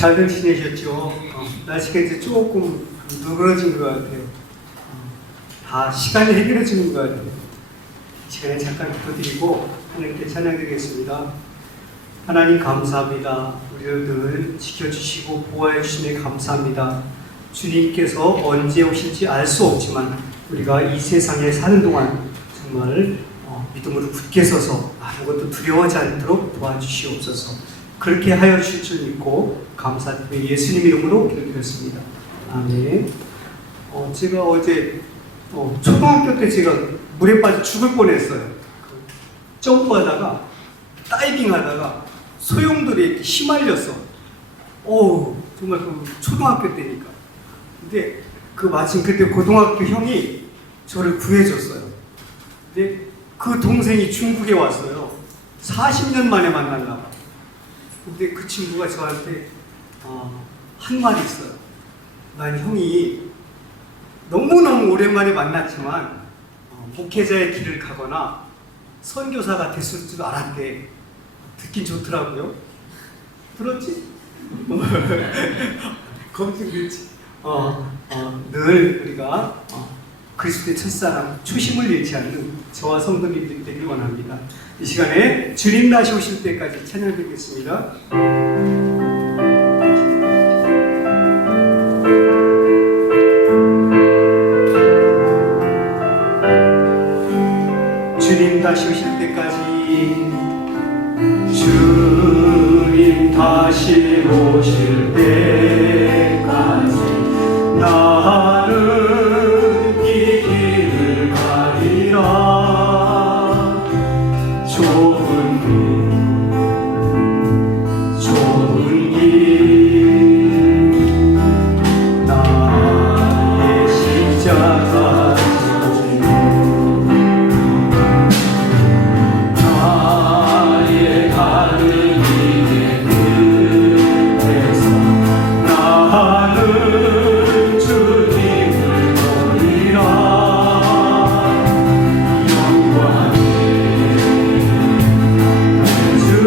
잘들 지내셨죠? 날씨가 이제 조금 누그러진 것 같아요. 다 시간이 해결해 주는 것 같아요. 이 시간에 잠깐 기도드리고 하나님께 찬양드리겠습니다. 하나님 감사합니다. 우리를 늘 지켜주시고 보호해 주심에 감사합니다. 주님께서 언제 오실지 알 수 없지만 우리가 이 세상에 사는 동안 정말 믿음으로 굳게 서서 아무것도 두려워하지 않도록 도와주시옵소서. 그렇게 하여 주실 줄 믿고 감사드리며 예수님 이름으로 기도드렸습니다. 아멘. 제가 어제 초등학교 때 제가 물에 빠져 죽을 뻔했어요. 점프하다가 다이빙하다가 소용돌이에 이렇게 휘말렸어. 정말 그 초등학교 때니까. 근데 마침 그때 고등학교 형이 저를 구해줬어요. 근데 그 동생이 중국에 왔어요. 40년 만에 만났나 봐. 근데 그 친구가 저한테 한 말이 있어요. 난 형이 너무너무 오랜만에 만났지만 목회자의 길을 가거나 선교사가 됐을 줄 알았대. 듣긴 좋더라고요. 들었지? 검증 그렇지. 늘 우리가 그리스도의 첫사랑 초심을 잃지 않는 저와 성도님들이 되길 원합니다. 이 시간에 주님 다시 오실 때까지 찬양드리겠습니다. 주님 다시 오실 때까지, 주님 다시 오실 때까지 나는 이 길을 가리라. 좁은 길 나의 십자가 주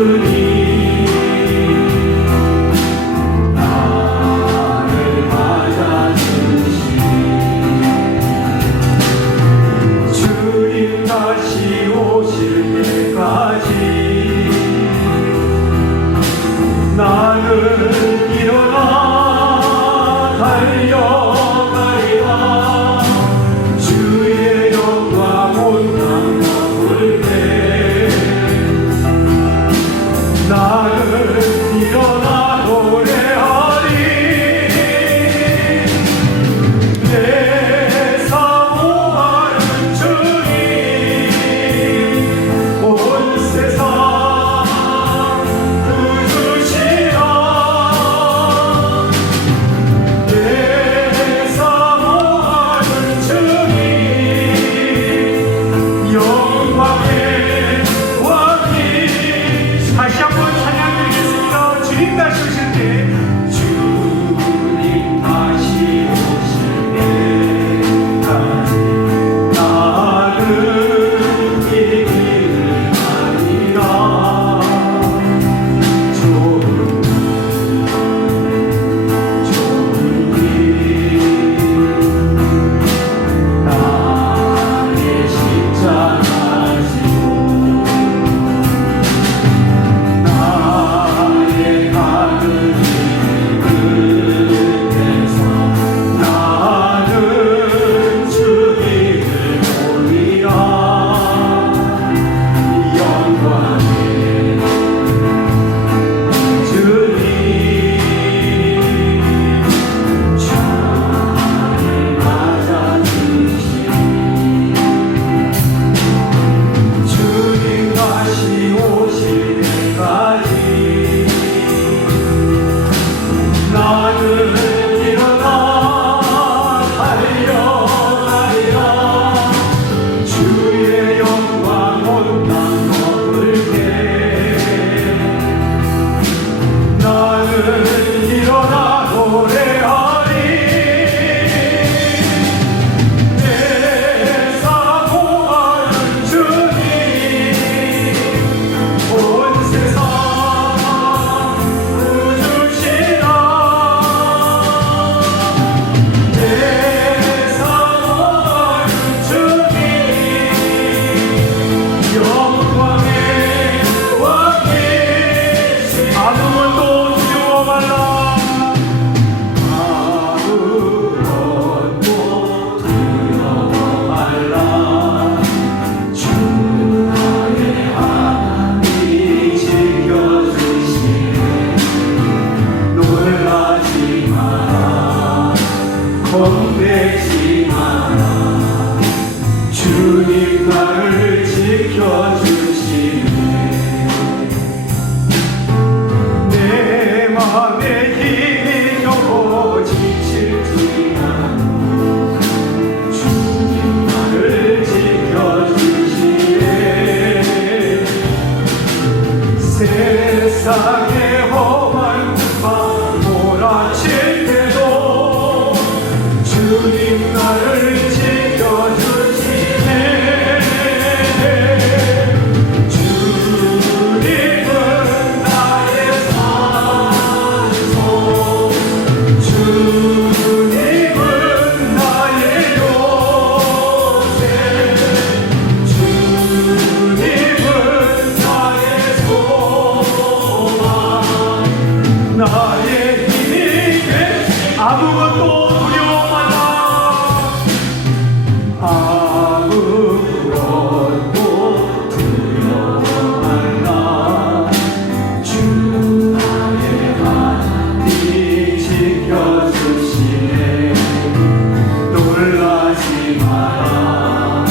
세상의 험한 곳만 몰아칠 때도 주님 나를 지켜주시네. 주님은 나의 산소, 주님은 나의 요새, 주님은 나의 소망, 나의 힘이 되시. 아무것도 두려워하지 아무것도 두려워하나. 주 나의 하나님 지켜주시네. 놀라지 마라,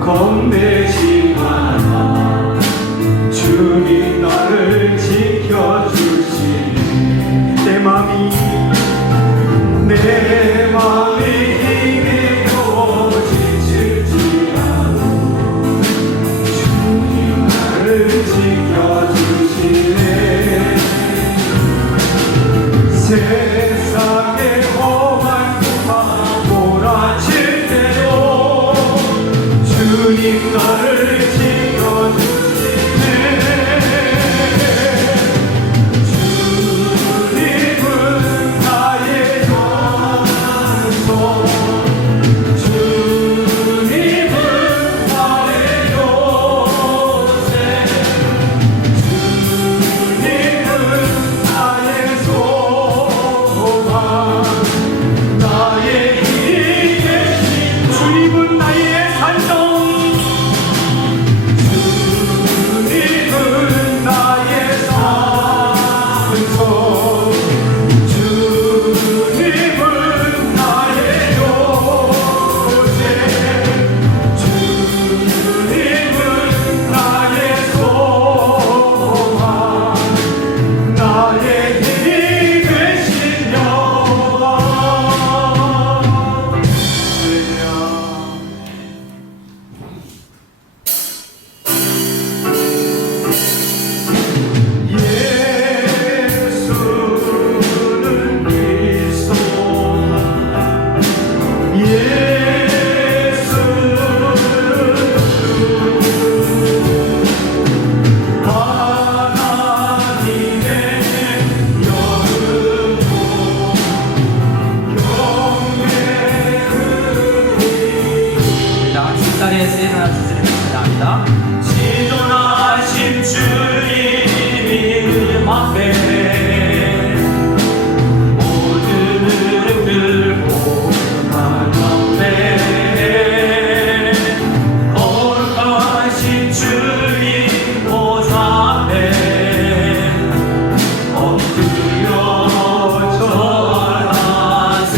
겁내지 마라. 주님 너를 지켜주시네. 내 맘이 힘이 지칠지 않고 주님 나를 지켜주시네. 세상의 험한 곳만 몰아칠 때도 주님 나를 지켜주시네. 주님은 나의 영광, 주님은 나의 요새, 주님은 나의 소망, 나의 힘이 되신. 주님은 나의 산성, 주님은 나의 산소, 주님은 나의 요새, 주님은 나의 소망, 나의 힘이 되신 여호와. 예수는 그리스도다. 예수는 주, 하나님의 영으로 경배하리. 다 같이 자리에 세 하나 주시는 감사합니다. 지존하신 주님 이름 앞에 모든 무릎 들고 나가네. 거룩하신 주님 보좌 앞에 엎드려 절하세.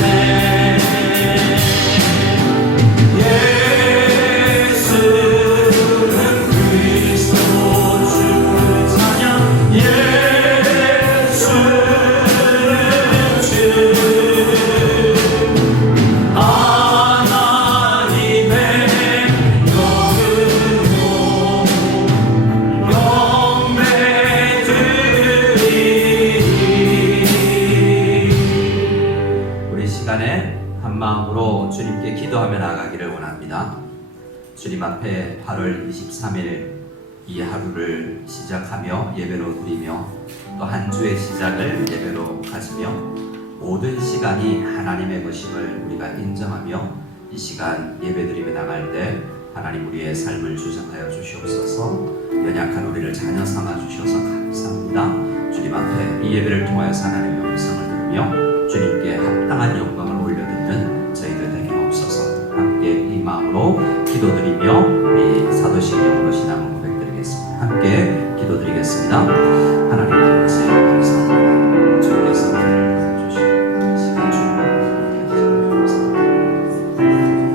예수는 그리스도 주 찬양. 예수는 주, 하나님의 영으로 경배드리리. 우리 시간에 한 마음으로 주님께 기도하며 나가기를 원합니다. 주님 앞에 8월 23일 이 하루를 시작하며 예배로 드리며 또 한 주의 시작을 예배로 가지며 모든 시간이 하나님의 것임을 우리가 인정하며 이 시간 예배드리며 나갈 때 하나님 우리의 삶을 주장하여 주시옵소서. 연약한 우리를 자녀 삼아 주셔서 감사합니다. 주님 앞에 이 예배를 통하여서 하나님의 음성을 들으며 주님께 합당한 영광을 올려드리는 저희들 되게 없어서 함께 이 마음으로 기도드리며 우리 사도신경으로 신앙을 고백드리겠습니다. 함께 기도드리겠습니다. 하나님 아버지 감사합니다. 주께서 우리를 주시고 시간 주님을 감사합니다.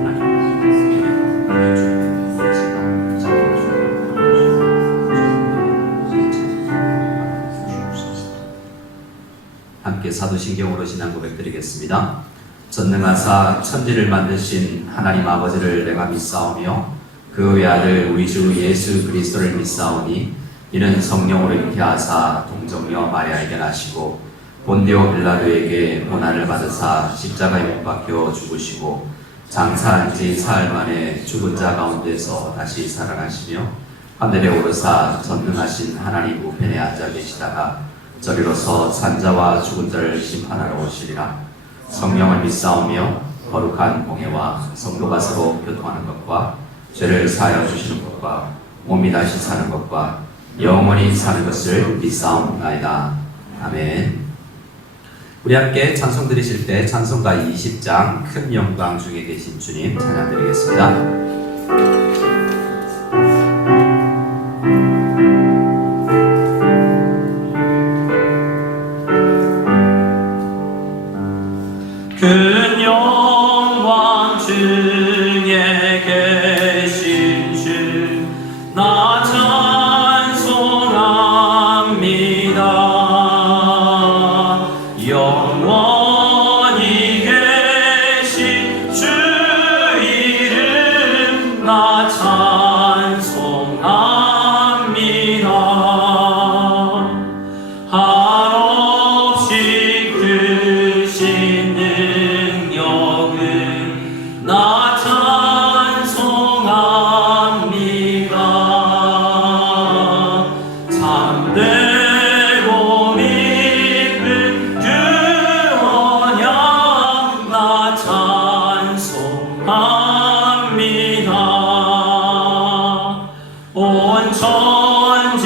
하나님 함께 사도신경으로 신앙 고백드리겠습니다. 전능하사 천지를 만드신 하나님 아버지를 내가 믿사오며 그 외아들 우리 주 예수 그리스도를 믿사오니 이는 성령으로 잉태하사 동정녀 마리아에게 나시고 본디오 빌라도에게 고난을 받으사 십자가에 못 박혀 죽으시고 장사한 지 사흘 만에 죽은 자 가운데서 다시 살아나시며 하늘에 오르사 전능하신 하나님 우편에 앉아 계시다가 저리로서 산자와 죽은 자를 심판하러 오시리라. 성령을 믿사오며 거룩한 공예와 성도가 서로 교통하는 것과 죄를 사하여 주시는 것과 몸이 다시 사는 것과 영원히 사는 것을 믿사옵나이다. 아멘. 우리 함께 찬송 드리실 때 찬송가 20장 큰 영광 중에 계신 주님 찬양 드리겠습니다. 큰 영광 중에 계신 주 나 찬송합니다. 영원히 계신 주 이름 나 찬송합니다. 한없이 크신 능력은 나 찬송합니다. 참되고 믿는 그 언약 나 찬송합니다. 온 천지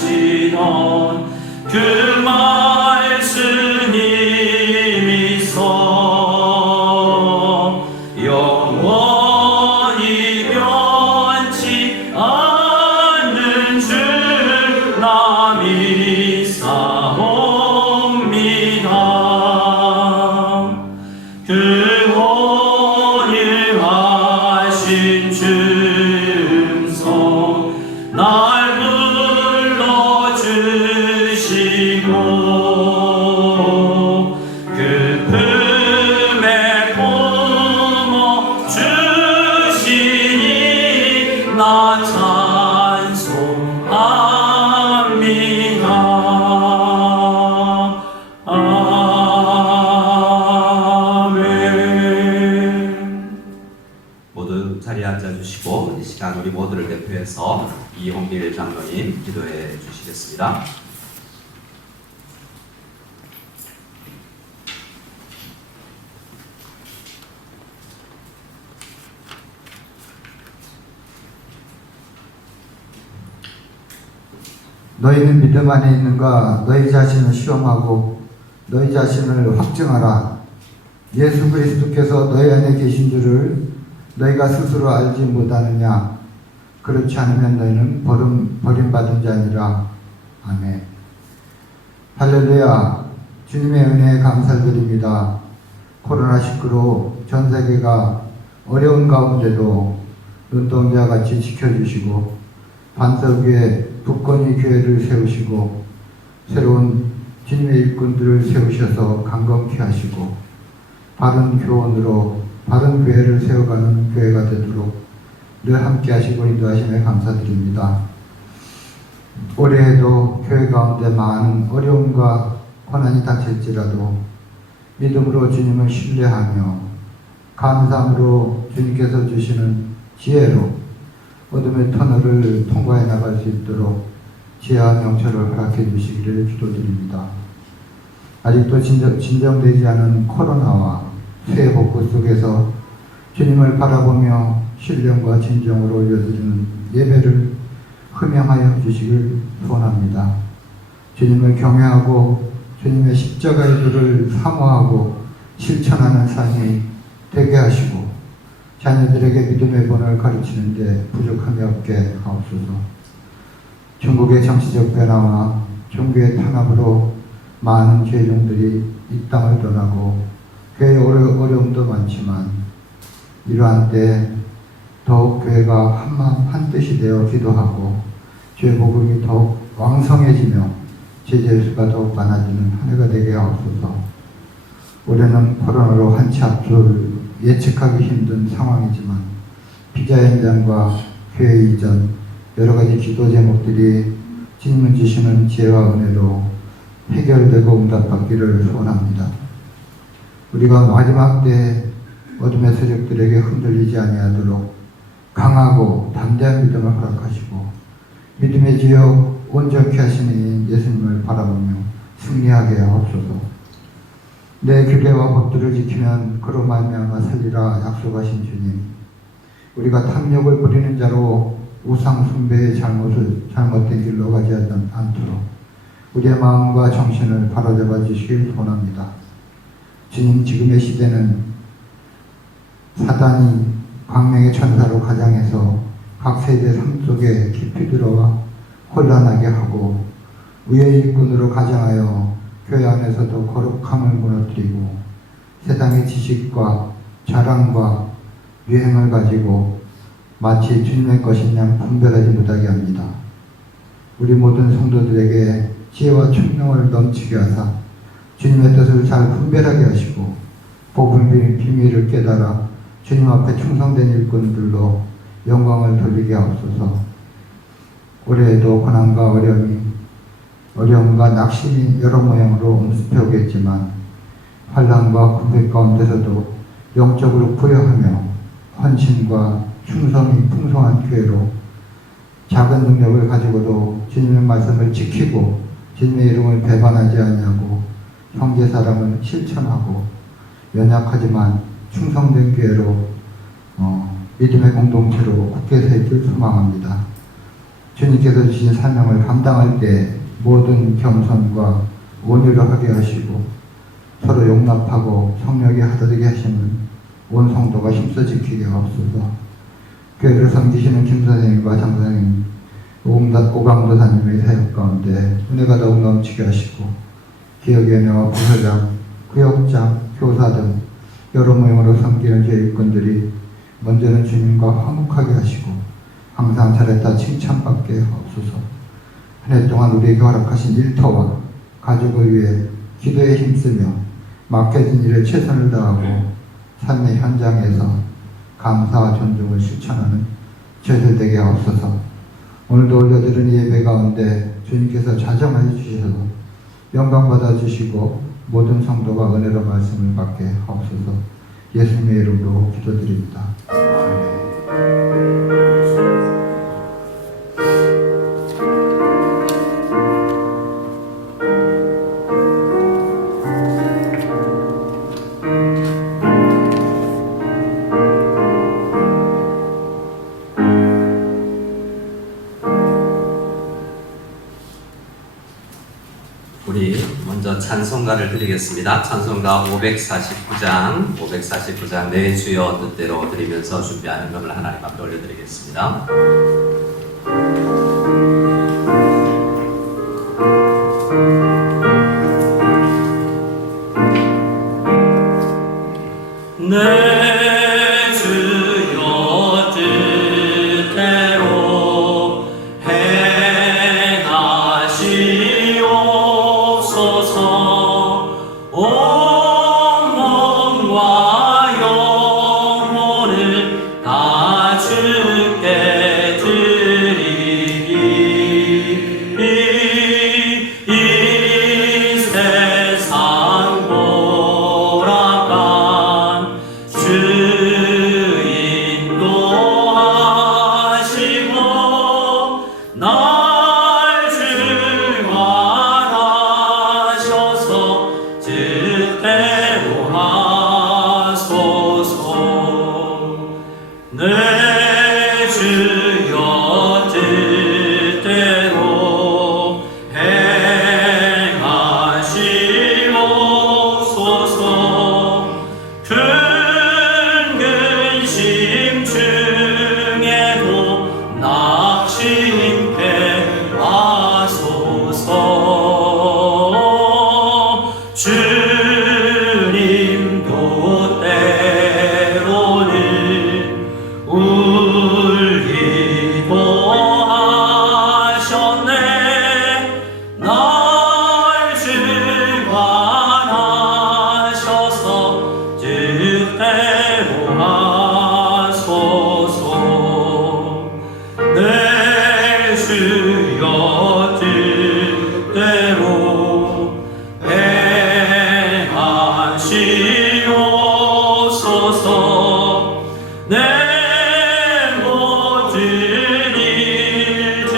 창조하시던 그 말씀이 있어 영원히 변치 않는 줄 나 믿사옵니다. 그 온유하신 줌성 날 불러주시고 그 품에 품어 주시니 나 찬송합니다. 아멘. 모두 자리에 앉아주시고 이 시간 우리 모두를 대표해서 이홍길 장로님 기도해 주시겠습니다. 너희는 믿음 안에 있는가? 너희 자신을 시험하고 너희 자신을 확증하라. 예수 그리스도께서 너희 안에 계신 줄을 너희가 스스로 알지 못하느냐? 그렇지 않으면 너희는 버림받은 자니라. 아멘. 할렐루야. 주님의 은혜에 감사드립니다. 코로나19로 전 세계가 어려운 가운데도 눈동자 같이 지켜주시고 반석 위에 굳건히 교회를 세우시고 새로운 주님의 일꾼들을 세우셔서 강건케 하시고 바른 교훈으로 바른 교회를 세워가는 교회가 되도록 늘 함께 하시고 인도하심에 감사드립니다. 올해에도 교회 가운데 많은 어려움과 고난이 닥칠지라도 믿음으로 주님을 신뢰하며 감사함으로 주님께서 주시는 지혜로 어둠의 터널을 통과해 나갈 수 있도록 지혜와 명철을 허락해 주시기를 기도드립니다. 아직도 진정되지 않은 코로나와 새해 복구 속에서 주님을 바라보며 신령과 진정으로 올려드리는 예배를 흠양하여 주시길 소원합니다. 주님을 경외하고 주님의 십자가의 도를 사모하고 실천하는 삶이 되게 하시고 자녀들에게 믿음의 본을 가르치는데 부족함이 없게 하옵소서. 중국의 정치적 변화와 종교의 탄압으로 많은 죄종들이 이 땅을 떠나고 교회의 어려움도 많지만 이러한 때 더욱 교회가 한마음 한뜻이 되어 기도하고 주의 복음이 더욱 왕성해지며 제자의 수가 더욱 많아지는 한 해가 되게 하옵소서. 올해는 코로나로 한 치 앞을 예측하기 힘든 상황이지만 비자 현장과 교회 이전 여러 가지 기도 제목들이 주님은 주시는 지혜와 은혜로 해결되고 응답받기를 소원합니다. 우리가 마지막 때 어둠의 세력들에게 흔들리지 아니하도록 강하고 담대한 믿음을 허락하시고 믿음의 지역 온전케 하시는 예수님을 바라보며 승리하게 하옵소서. 내 규례와 법들을 지키면 그로 말미암아 살리라 약속하신 주님, 우리가 탐욕을 부리는 자로 우상 숭배의 잘못된 길로 가지 않도록 우리의 마음과 정신을 바로잡아 주시길 소원합니다. 주님, 지금의 시대는 사단이 광명의 천사로 가장해서 각 세대 삶 속에 깊이 들어와 혼란하게 하고 우의 일꾼으로 가장하여 교회 안에서도 거룩함을 무너뜨리고 세상의 지식과 자랑과 유행을 가지고 마치 주님의 것인 양 분별하지 못하게 합니다. 우리 모든 성도들에게 지혜와 총명을 넘치게 하사 주님의 뜻을 잘 분별하게 하시고 복음의 비밀을 깨달아 주님 앞에 충성된 일꾼들로 영광을 돌리게 하옵소서. 올해에도 고난과 어려움과 낙심이 여러 모양으로 엄습해 오겠지만 환난과 궁핍 가운데서도 영적으로 부여하며 헌신과 충성이 풍성한 교회로 작은 능력을 가지고도 주님의 말씀을 지키고 주님의 이름을 배반하지 아니하고 형제 사랑을 실천하고 연약하지만 충성된 교회로 믿음의 공동체로 굳게 서 있길 소망합니다. 주님께서 주신 사명을 감당할 때 모든 겸손과 온유를 하게 하시고 서로 용납하고 성령이 하도되게 하시는 온 성도가 힘써 지키게 하옵소서. 교회를 섬기시는 김 선생님과 장 선생님, 오강도사님의 사역 가운데 은혜가 더욱 넘치게 하시고 기억의 은혜와 부서장, 구역장, 교사 등 여러 모형으로 섬기는 제 일꾼들이 먼저는 주님과 화목하게 하시고 항상 잘했다 칭찬받게 하옵소서. 한 해 동안 우리에게 허락하신 일터와 가족을 위해 기도에 힘쓰며 맡겨진 일에 최선을 다하고 삶의 현장에서 감사와 존중을 실천하는 저희들 되게 하옵소서. 오늘도 올려드린 예배 가운데 주님께서 자정하여 주셔서 영광 받아 주시고 모든 성도가 은혜로 말씀을 받게 하옵소서. 예수님의 이름으로 기도드립니다. 아멘. 우리 먼저 찬송가를 드리겠습니다. 찬송가 549장 내 주여 뜻대로 드리면서 준비하는 것을 하나님 앞에 올려드리겠습니다. 내 주여 뜻대로 행하시옵소서. 온 몸과 영혼을 다 주께 주여 뜻대로 행하시옵소서. 내 모든 일들을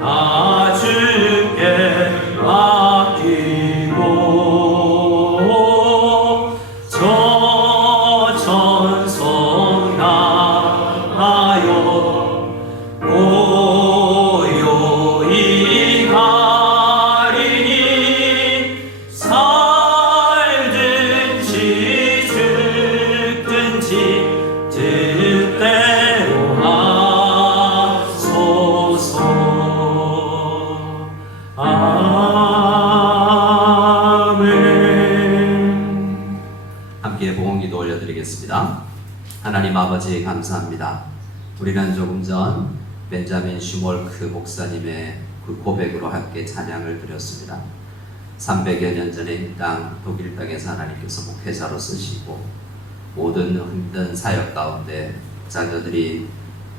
다 주께 맡기고 저 천성 나아요 고요히 가리니 살든지 죽든지 뜻대로 하소서. 아멘. 함께 봉헌기도 올려드리겠습니다. 하나님 아버지 감사합니다. 우리는 조금 전 벤자민 슈몰크 목사님의 그 고백으로 함께 찬양을 드렸습니다. 300여 년 전에 이 땅 독일 땅에서 하나님께서 목회자로 쓰시고 모든 힘든 사역 가운데 자녀들이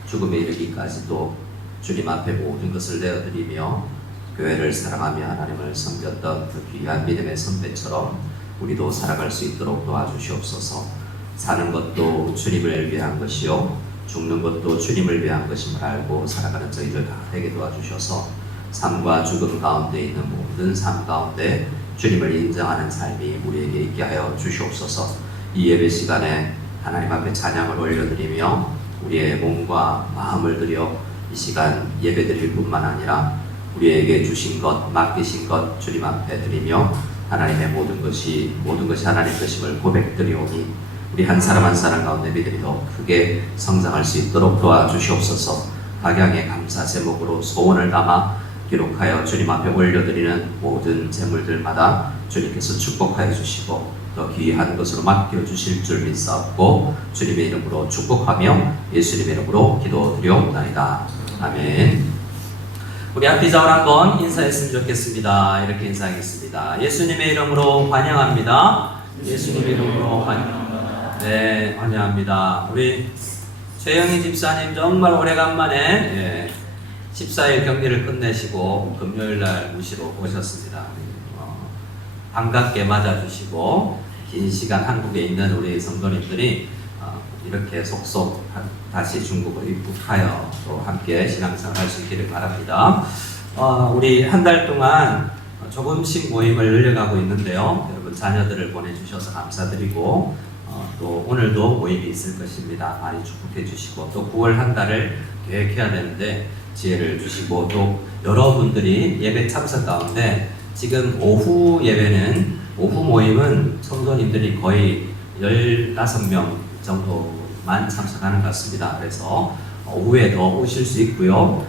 죽음에 이르기까지도 주님 앞에 모든 것을 내어드리며 교회를 사랑하며 하나님을 섬겼던 그 귀한 믿음의 선배처럼 우리도 살아갈 수 있도록 도와주시옵소서. 사는 것도 주님을 위한 것이요 죽는 것도 주님을 위한 것임을 알고 살아가는 저희들 다 되게 도와주셔서 삶과 죽음 가운데 있는 모든 삶 가운데 주님을 인정하는 삶이 우리에게 있게 하여 주시옵소서. 이 예배 시간에 하나님 앞에 찬양을 올려드리며 우리의 몸과 마음을 들여 이 시간 예배 드릴 뿐만 아니라 우리에게 주신 것, 맡기신 것 주님 앞에 드리며 하나님의 모든 것이 하나님 것임을 고백드리오니 우리 한 사람 한 사람 가운데 믿음이 더 크게 성장할 수 있도록 도와주시옵소서. 각양의 감사 제목으로 소원을 담아 기록하여 주님 앞에 올려드리는 모든 제물들마다 주님께서 축복하여 주시고 더 귀한 것으로 맡겨주실 줄 믿사옵고 주님의 이름으로 축복하며 예수님의 이름으로 기도드리옵나이다. 아멘. 우리 앞뒤자울 한번 인사했으면 좋겠습니다. 이렇게 인사하겠습니다. 예수님의 이름으로 환영합니다. 예수님의 이름으로 환영합니다. 네, 환영합니다. 우리 최영희 집사님 정말 오래간만에 14일 경기를 끝내시고 금요일날 무시로 오셨습니다. 반갑게 맞아주시고 긴 시간 한국에 있는 우리 성도님들이 이렇게 속속 다시 중국으로 입국하여 또 함께 신앙생활 할 수 있기를 바랍니다. 우리 한 달 동안 조금씩 모임을 늘려가고 있는데요. 여러분 자녀들을 보내주셔서 감사드리고 또 오늘도 모임이 있을 것입니다. 많이 축복해 주시고 또 9월 한 달을 계획해야 되는데 지혜를 주시고 또 여러분들이 예배 참석 가운데 지금 오후 예배는 오후 모임은 성도님들이 거의 16명 정도만 참석하는 것 같습니다. 그래서 오후에 더 오실 수 있고요.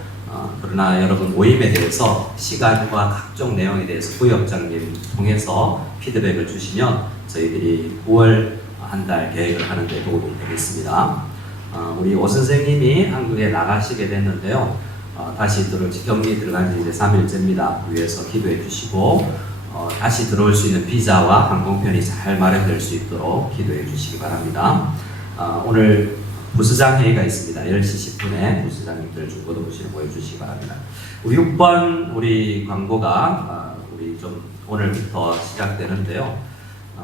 그러나 여러분 모임에 대해서 시간과 각종 내용에 대해서 부역장님 통해서 피드백을 주시면 저희들이 9월 한 달 계획을 하는 데 도움이 되겠습니다. 우리 오 선생님이 한국에 나가시게 됐는데요. 다시 격리 들어간 지 이제 3일째입니다. 위에서 기도해 주시고 다시 들어올 수 있는 비자와 항공편이 잘 마련될 수 있도록 기도해 주시기 바랍니다. 오늘 부수장 회의가 있습니다. 10시 10분에 부수장님들 중고등부실에 모여주시기 바랍니다. 우리 6번 우리 광고가 우리 좀 오늘부터 시작되는데요.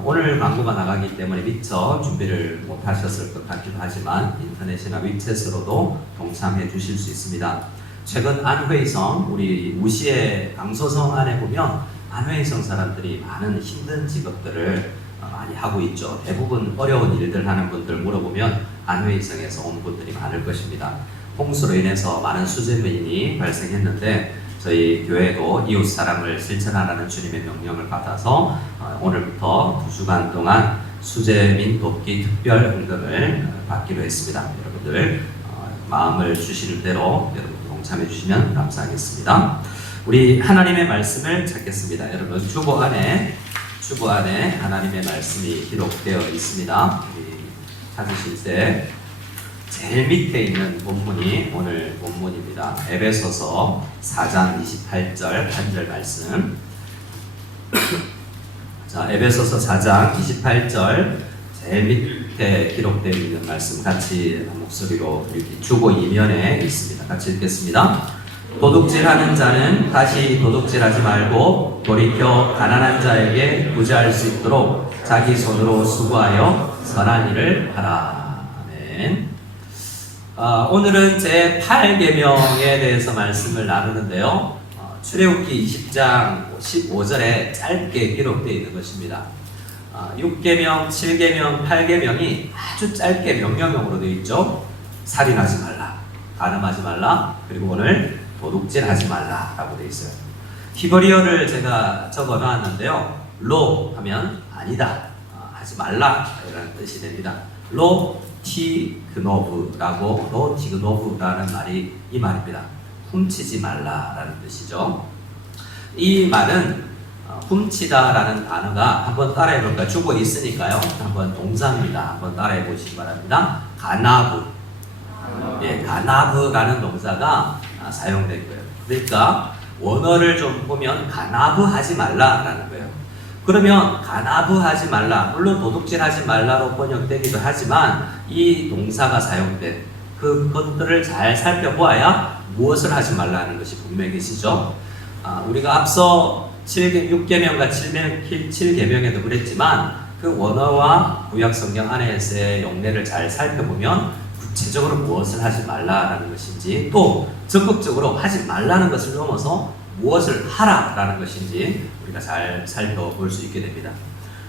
오늘 광고가 나가기 때문에 미처 준비를 못 하셨을 것 같기도 하지만 인터넷이나 위챗으로도 동참해 주실 수 있습니다. 최근 안회성 우리 우시의 강소성 안에 보면 안회성 사람들이 많은 힘든 직업들을 많이 하고 있죠. 대부분 어려운 일들 하는 분들 물어보면 안회성에서 온 분들이 많을 것입니다. 홍수로 인해서 많은 수재민이 발생했는데 저희 교회도 이웃 사랑을 실천하라는 주님의 명령을 받아서 오늘부터 2주간 동안 수재민 돕기 특별 헌금을 받기로 했습니다. 여러분들 마음을 주시는 대로 여러분 동참해 주시면 감사하겠습니다. 우리 하나님의 말씀을 찾겠습니다. 여러분 주보 안에 하나님의 말씀이 기록되어 있습니다. 우리 찾으실 때 제일 밑에 있는 본문이 오늘 본문입니다. 에베소서 4장 28절 한 절 말씀. 자, 에베소서 4장 28절 제일 밑에 기록되어 있는 말씀 같이 목소리로 이렇게 주보 이면에 있습니다. 같이 읽겠습니다. 도둑질하는 자는 다시 도둑질하지 말고 돌이켜 가난한 자에게 구제할 수 있도록 자기 손으로 수고하여 선한 일을 하라. 아멘. 오늘은 제 8계명에 대해서 말씀을 나누는데요. 출애굽기 20장 15절에 짧게 기록되어 있는 것입니다. 6계명, 7계명, 8계명이 아주 짧게 명령형으로 되어 있죠. 살인하지 말라, 간음하지 말라, 그리고 오늘 도둑질하지 말라라고 되어 있어요. 히브리어를 제가 적어 놨는데요. 로 하면 아니다, 하지 말라 이라는 뜻이 됩니다. 로 티그노브라고, 로 티그노브라는 말이 이 말입니다. 훔치지 말라라는 뜻이죠. 이 말은 훔치다라는 단어가 한번 따라해 볼까요? 주고 있으니까요. 한번 동사입니다. 한번 따라해 보시기 바랍니다. 가나브. 예, 가나브라는 동사가 사용된 거예요. 그러니까 원어를 좀 보면 가나브 하지 말라라는 거예요. 그러면 가나브 하지 말라, 물론 도둑질 하지 말라로 번역되기도 하지만 이 동사가 사용된 그것들을 잘 살펴보아야 무엇을 하지 말라는 것이 분명해지죠. 우리가 앞서 6계명과 7계명에도 그랬지만 그 원어와 구약 성경 안에서의 용례를 잘 살펴보면 구체적으로 무엇을 하지 말라라는 것인지, 또 적극적으로 하지 말라는 것을 넘어서 무엇을 하라라는 것인지 우리가 잘 살펴볼 수 있게 됩니다.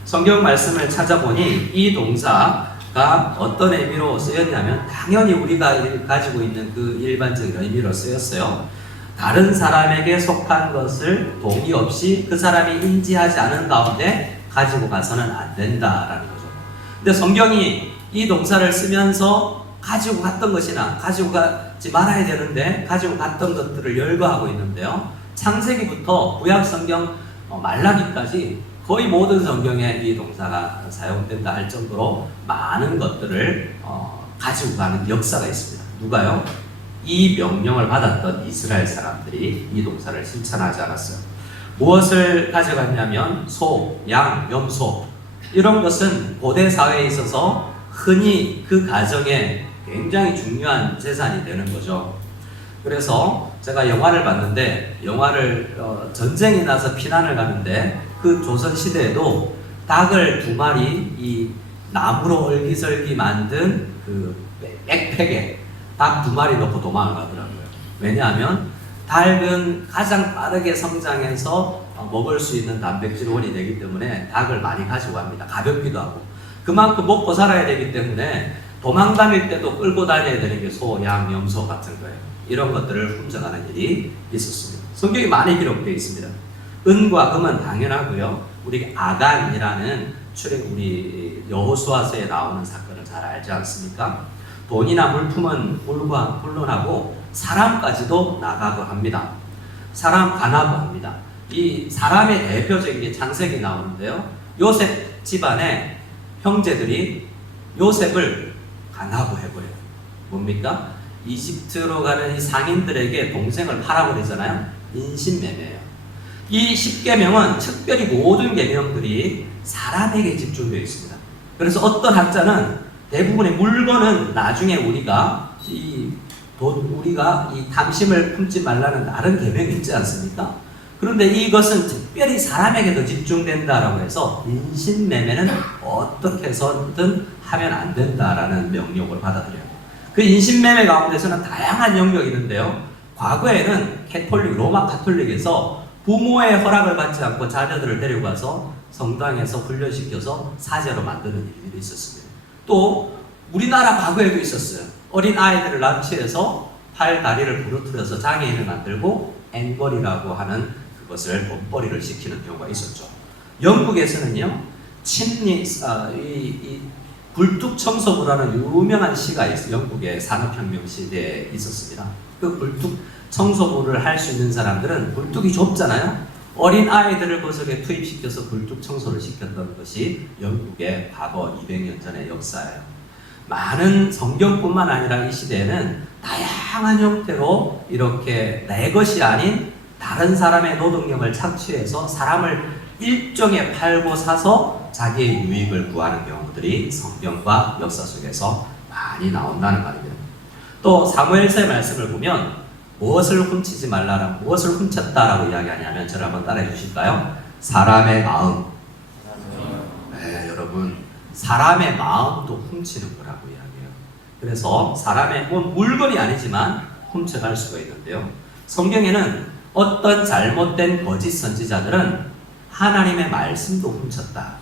성경 말씀을 찾아보니 이 동사가 어떤 의미로 쓰였냐면 당연히 우리가 가지고 있는 그 일반적인 의미로 쓰였어요. 다른 사람에게 속한 것을 동의 없이 그 사람이 인지하지 않은 가운데 가지고 가서는 안 된다라는 거죠. 근데 성경이 이 동사를 쓰면서 가지고 갔던 것이나 가지고 가지 말아야 되는데 가지고 갔던 것들을 열거하고 있는데요. 창세기부터 구약 성경 말라기까지 거의 모든 성경에 이 동사가 사용된다 할 정도로 많은 것들을 가지고 가는 역사가 있습니다. 누가요? 이 명령을 받았던 이스라엘 사람들이 이 동사를 실천하지 않았어요. 무엇을 가져갔냐면 소, 양, 염소, 이런 것은 고대 사회에 있어서 흔히 그 가정에 굉장히 중요한 재산이 되는 거죠. 그래서 제가 영화를 봤는데, 영화를 전쟁이 나서 피난을 가는데 그 조선 시대에도 닭을 2마리 이 나무로 얼기설기 만든 그 백팩에 닭 2마리 넣고 도망을 가더라고요. 왜냐하면 닭은 가장 빠르게 성장해서 먹을 수 있는 단백질원이 되기 때문에 닭을 많이 가지고 갑니다. 가볍기도 하고 그만큼 먹고 살아야 되기 때문에 도망 다닐 때도 끌고 다녀야 되는 게 소, 양, 염소 같은 거예요. 이런 것들을 훔쳐가는 일이 있었습니다. 성경이 많이 기록되어 있습니다. 은과 금은 당연하고요. 우리 아간이라는 우리 여호수아서에 나오는 사건을 잘 알지 않습니까? 돈이나 물품은 물론하고 사람까지도 나가고 합니다. 사람 가나고합니다. 이 사람의 대표적인 게 창세기 나오는데요. 요셉 집안의 형제들이 요셉을 가나고해버려요. 뭡니까? 이집트로 가는 이 상인들에게 동생을 팔아버리잖아요. 인신매매예요. 이 10계명은 특별히 모든 계명들이 사람에게 집중되어 있습니다. 그래서 어떤 학자는 대부분의 물건은 나중에 우리가 이 탐심을 품지 말라는 다른 계명이 있지 않습니까? 그런데 이것은 특별히 사람에게 더 집중된다라고 해서 인신매매는 어떻게 해서든 하면 안 된다라는 명령을 받아들여요. 그 인신매매 가운데서는 다양한 영역이 있는데요. 과거에는 로마 가톨릭에서 부모의 허락을 받지 않고 자녀들을 데리고 가서 성당에서 훈련시켜서 사제로 만드는 일들이 있었습니다. 또 우리나라 과거에도 있었어요. 어린 아이들을 납치해서 팔, 다리를 부러뜨려서 장애인을 만들고 앵벌이라고 하는 그것을 돈벌이를 시키는 경우가 있었죠. 영국에서는요, 굴뚝 청소부라는 유명한 시가 있어요. 영국의 산업혁명 시대에 있었습니다. 그 굴뚝 청소부를 할 수 있는 사람들은 굴뚝이 좁잖아요. 어린 아이들을 그 속에 투입시켜서 굴뚝 청소를 시켰던 것이 영국의 과거 200년 전의 역사예요. 많은 성경뿐만 아니라 이 시대에는 다양한 형태로 이렇게 내 것이 아닌 다른 사람의 노동력을 착취해서 사람을 일종에 팔고 사서 자기의 유익을 구하는 경우들이 성경과 역사 속에서 많이 나온다는 말입니다. 또 사무엘서의 말씀을 보면 무엇을 훔치지 말라라, 무엇을 훔쳤다라고 이야기하냐면 저를 한번 따라해 주실까요? 사람의 마음. 네, 여러분, 사람의 마음도 훔치는 거라고 이야기해요. 그래서 사람의 물건이 아니지만 훔쳐갈 수가 있는데요. 성경에는 어떤 잘못된 거짓 선지자들은 하나님의 말씀도 훔쳤다.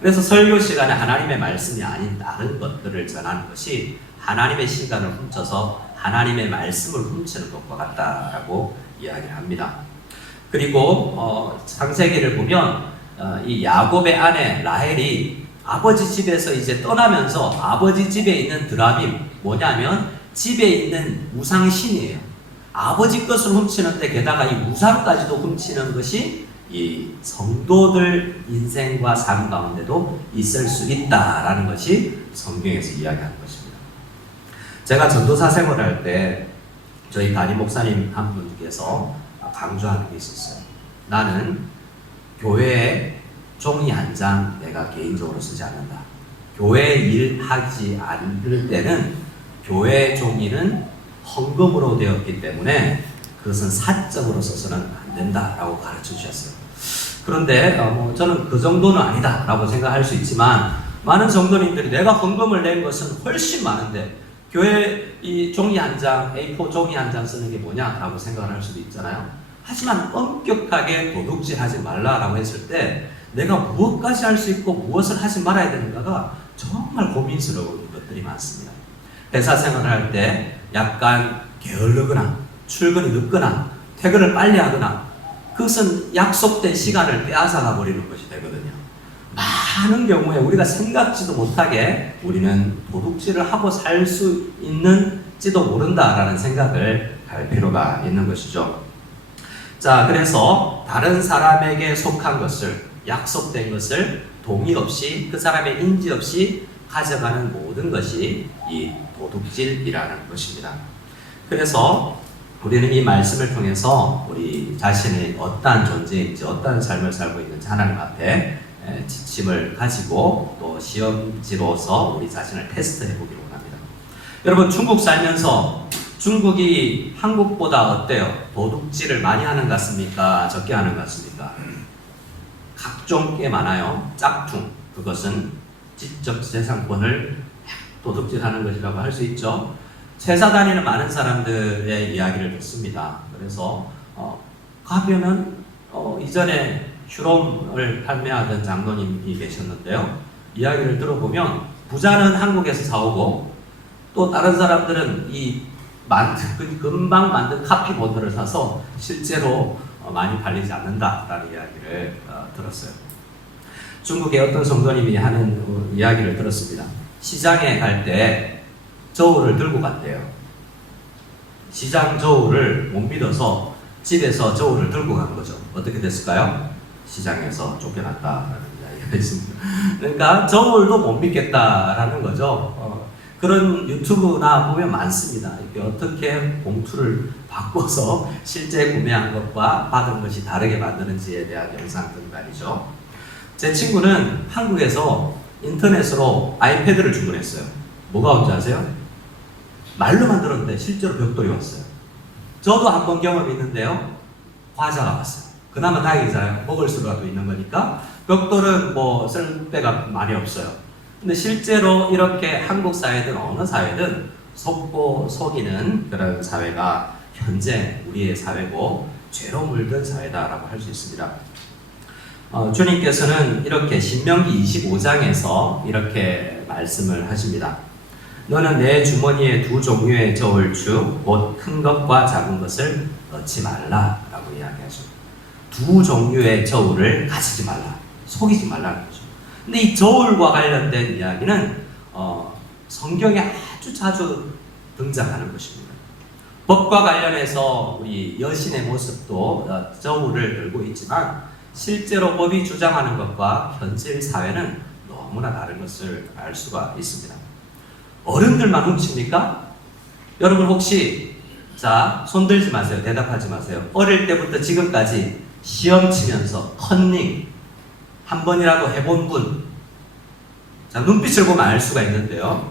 그래서 설교 시간에 하나님의 말씀이 아닌 다른 것들을 전하는 것이 하나님의 시간을 훔쳐서 하나님의 말씀을 훔치는 것과 같다라고 이야기를 합니다. 그리고 창세기를 보면 이 야곱의 아내 라헬이 아버지 집에서 이제 떠나면서 아버지 집에 있는 드라빔, 뭐냐면 집에 있는 우상신이에요. 아버지 것을 훔치는데 게다가 이 우상까지도 훔치는 것이 이 성도들 인생과 삶 가운데도 있을 수 있다라는 것이 성경에서 이야기하는 것입니다. 제가 전도사 생활을 할 때 저희 담임 목사님 한 분께서 강조하는 게 있었어요. 나는 교회에 종이 한 장 내가 개인적으로 쓰지 않는다. 교회 일하지 않을 때는 교회 종이는 헌금으로 되었기 때문에 그것은 사적으로 써서는 안 된다라고 가르쳐 주셨어요. 그런데 저는 그 정도는 아니다라고 생각할 수 있지만 많은 성도님들이 내가 헌금을 낸 것은 훨씬 많은데 교회 이 종이 한 장, A4 종이 한 장 쓰는 게 뭐냐라고 생각을 할 수도 있잖아요. 하지만 엄격하게 도둑질하지 말라라고 했을 때 내가 무엇까지 할 수 있고 무엇을 하지 말아야 되는가가 정말 고민스러운 것들이 많습니다. 회사 생활을 할 때 약간 게을르거나 출근이 늦거나 퇴근을 빨리 하거나 그것은 약속된 시간을 빼앗아가 버리는 것이 되거든요. 많은 경우에 우리가 생각지도 못하게 우리는 도둑질을 하고 살 수 있는지도 모른다라는 생각을 할 필요가 있는 것이죠. 자, 그래서 다른 사람에게 속한 것을, 약속된 것을 동의 없이 그 사람의 인지 없이 가져가는 모든 것이 이 도둑질이라는 것입니다. 그래서 우리는 이 말씀을 통해서 우리 자신이 어떠한 존재인지 어떠한 삶을 살고 있는지 하나님 앞에 지침을 가지고 또 시험지로서 우리 자신을 테스트해 보기를 원합니다. 여러분, 중국 살면서 중국이 한국보다 어때요? 도둑질을 많이 하는 것 같습니까? 적게 하는 것 같습니까? 각종 꽤 많아요. 짝퉁, 그것은 지적 재산권을 도둑질하는 것이라고 할 수 있죠. 제사 다니는 많은 사람들의 이야기를 듣습니다. 그래서 가면은 이전에 슈롬을 판매하던 장로님이 계셨는데요. 이야기를 들어보면 부자는 한국에서 사오고 또 다른 사람들은 이 금방 만든 카피본들을 사서 실제로 많이 팔리지 않는다라는 이야기를 들었어요. 중국의 어떤 성도님이 하는 이야기를 들었습니다. 시장에 갈 때 저울을 들고 갔대요. 시장 저울을 못 믿어서 집에서 저울을 들고 간 거죠. 어떻게 됐을까요? 시장에서 쫓겨났다라는 이야기가 있습니다. 그러니까 저울도 못 믿겠다라는 거죠. 그런 유튜브나 보면 많습니다. 이렇게 어떻게 봉투를 바꿔서 실제 구매한 것과 받은 것이 다르게 만드는지에 대한 영상들 말이죠. 제 친구는 한국에서 인터넷으로 아이패드를 주문했어요. 뭐가 온지 아세요? 말로만 들었는데 실제로 벽돌이 왔어요. 저도 한 번 경험이 있는데요. 과자가 왔어요. 그나마 다행이잖아요. 먹을 수라도 있는 거니까. 벽돌은 뭐 쓸 데가 많이 없어요. 근데 실제로 이렇게 한국 사회든 어느 사회든 속고 속이는 그런 사회가 현재 우리의 사회고 죄로 물든 사회다라고 할 수 있습니다. 주님께서는 이렇게 신명기 25장에서 이렇게 말씀을 하십니다. 너는 내 주머니에 두 종류의 저울 주, 곧 큰 것과 작은 것을 넣지 말라라고 이야기하십니다. 두 종류의 저울을 가지지 말라, 속이지 말라는 거죠. 근데 이 저울과 관련된 이야기는 성경에 아주 자주 등장하는 것입니다. 법과 관련해서 우리 여신의 모습도 저울을 들고 있지만 실제로 법이 주장하는 것과 현실 사회는 너무나 다른 것을 알 수가 있습니다. 어른들만 훔칩니까? 여러분 혹시 손 들지 마세요. 대답하지 마세요. 어릴 때부터 지금까지 시험 치면서 컨닝 한 번이라도 해본 분? 눈빛을 보면 알 수가 있는데요.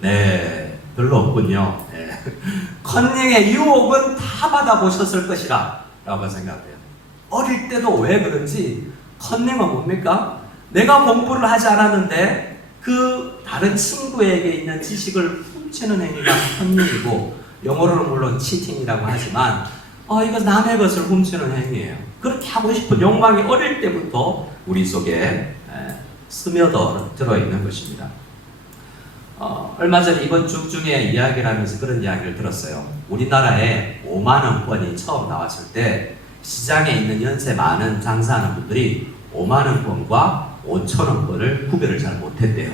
네, 별로 없군요. 네. 컨닝의 유혹은 다 받아보셨을 것이라 라고 생각해요. 어릴 때도 왜 그런지 컨닝은 뭡니까? 내가 공부를 하지 않았는데 그 다른 친구에게 있는 지식을 훔치는 행위가 컨닝이고, 영어로는 물론 치팅이라고 하지만 이거 남의 것을 훔치는 행위예요. 그렇게 하고 싶은 욕망이 어릴 때부터 우리 속에 스며들어 있는 것입니다. 얼마 전에 이번 주 중에 이야기를 하면서 그런 이야기를 들었어요. 우리나라에 5만 원권이 처음 나왔을 때 시장에 있는 연세 많은 장사하는 분들이 5만 원권과 5천 원권을 구별을 잘 못했대요.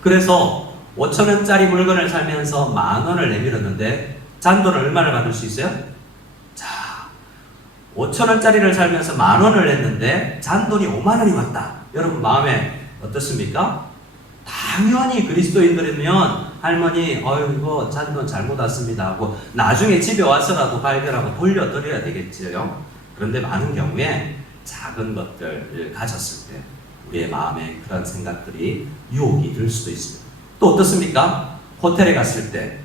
그래서 5천 원짜리 물건을 살면서 10,000원을 내밀었는데 잔돈을 얼마를 받을 수 있어요? 자, 5천 원짜리를 살면서 10,000원을 냈는데 잔돈이 5만 원이 왔다. 여러분 마음에 어떻습니까? 당연히 그리스도인들이면 할머니 이거 잔돈 잘못 왔습니다 하고 나중에 집에 와서라도 발견하고 돌려드려야 되겠지요. 그런데 많은 경우에 작은 것들을 가졌을 때 우리의 마음에 그런 생각들이 유혹이 될 수도 있습니다. 또 어떻습니까? 호텔에 갔을 때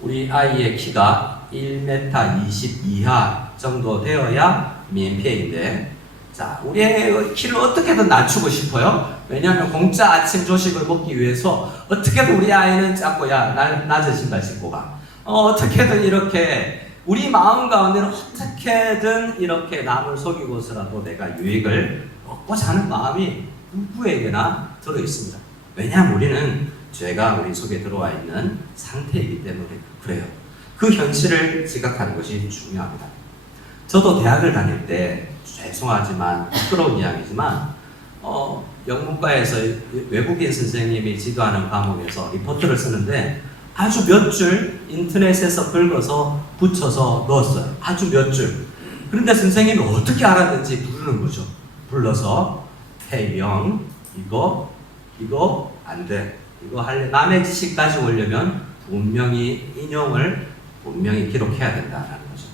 우리 아이의 키가 1m 20 이하 정도 되어야 미엔피해인데, 자, 우리의 키를 어떻게든 낮추고 싶어요. 왜냐하면 공짜 아침 조식을 먹기 위해서 어떻게든 우리 아이는 작고, 야, 낮은 신발 신고 가. 어떻게든 이렇게 우리 마음 가운데는 어떻게든 이렇게 남을 속이고서라도 내가 유익을 얻고자 하는 마음이 누구에게나 들어 있습니다. 왜냐하면 우리는 죄가 우리 속에 들어와 있는 상태이기 때문에 그래요. 그 현실을 지각하는 것이 중요합니다. 저도 대학을 다닐 때 죄송하지만 부끄러운 이야기지만 영문과에서 외국인 선생님이 지도하는 과목에서 리포트를 쓰는데 아주 몇 줄 인터넷에서 긁어서 붙여서 넣었어요. 아주 몇 줄. 그런데 선생님이 어떻게 알았는지 부르는 거죠. 불러서 hey 영, 이거 안 돼. 이거 할래. 남의 지식 가지고 오려면 분명히 인용을 분명히 기록해야 된다는 거죠.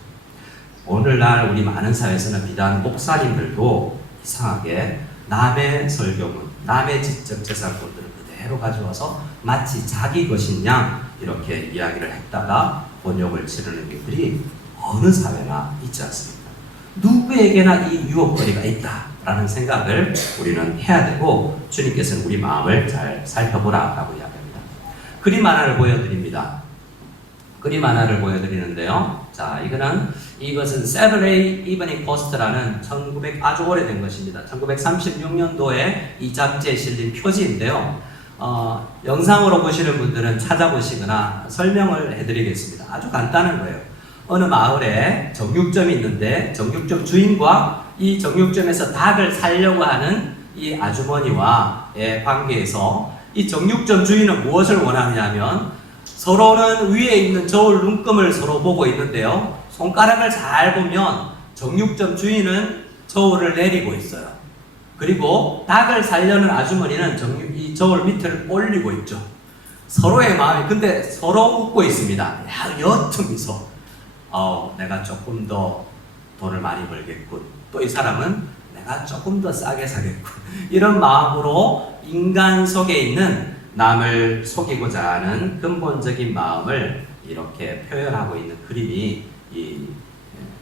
오늘날 우리 많은 사회에서는 비단 목사님들도 이상하게 남의 설교문, 남의 지적 재산권들을 그대로 가져와서 마치 자기 것인 양 이렇게 이야기를 했다가 번역을 치르는 일들이 어느 사회나 있지 않습니까? 누구에게나 이 유혹거리가 있다라는 생각을 우리는 해야 되고, 주님께서는 우리 마음을 잘 살펴보라라고 이야기합니다. 그림 하나를 보여드립니다. 그림 하나를 보여드리는데요. 자, 이것은 Saturday Evening Post라는 아주 오래된 것입니다. 1936년도에 이 잡지에 실린 표지인데요. 영상으로 보시는 분들은 찾아보시거나 설명을 해드리겠습니다. 아주 간단한 거예요. 어느 마을에 정육점이 있는데 정육점 주인과 이 정육점에서 닭을 살려고 하는 이 아주머니와의 관계에서 이 정육점 주인은 무엇을 원하냐면 서로는 위에 있는 저울 눈금을 서로 보고 있는데요. 손가락을 잘 보면 정육점 주인은 저울을 내리고 있어요. 그리고 닭을 살려는 아주머니는 이 저울 밑을 올리고 있죠. 서로의 마음이 근데 서로 웃고 있습니다. 야, 옅은 미소. 내가 조금 더 돈을 많이 벌겠군. 또 이 사람은 내가 조금 더 싸게 사겠군. 이런 마음으로 인간 속에 있는 남을 속이고자 하는 근본적인 마음을 이렇게 표현하고 있는 그림이 이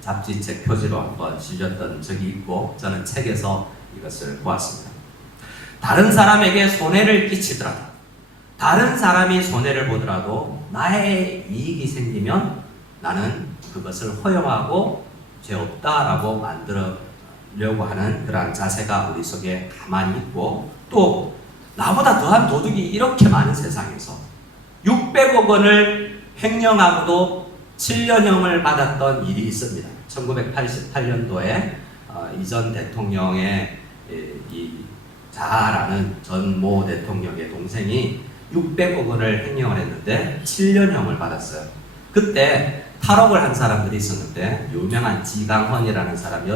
잡지책 표지로 한번 실렸던 적이 있고, 저는 책에서 이것을 보았습니다. 다른 사람에게 손해를 끼치더라도, 다른 사람이 손해를 보더라도 나의 이익이 생기면 나는 그것을 허용하고 죄 없다라고 만들려고 하는 그러한 자세가 우리 속에 가만히 있고, 또 나보다 더한 도둑이 이렇게 많은 세상에서 600억 원을 횡령하고도 7년형을 받았던 일이 있습니다. 1988년도에 이전 대통령의 잘 아는 전 모 대통령의 동생이 600억 원을 횡령을 했는데 7년형을 받았어요. 그때 탈옥을 한 사람들이 있었는데 유명한 지강헌이라는 사람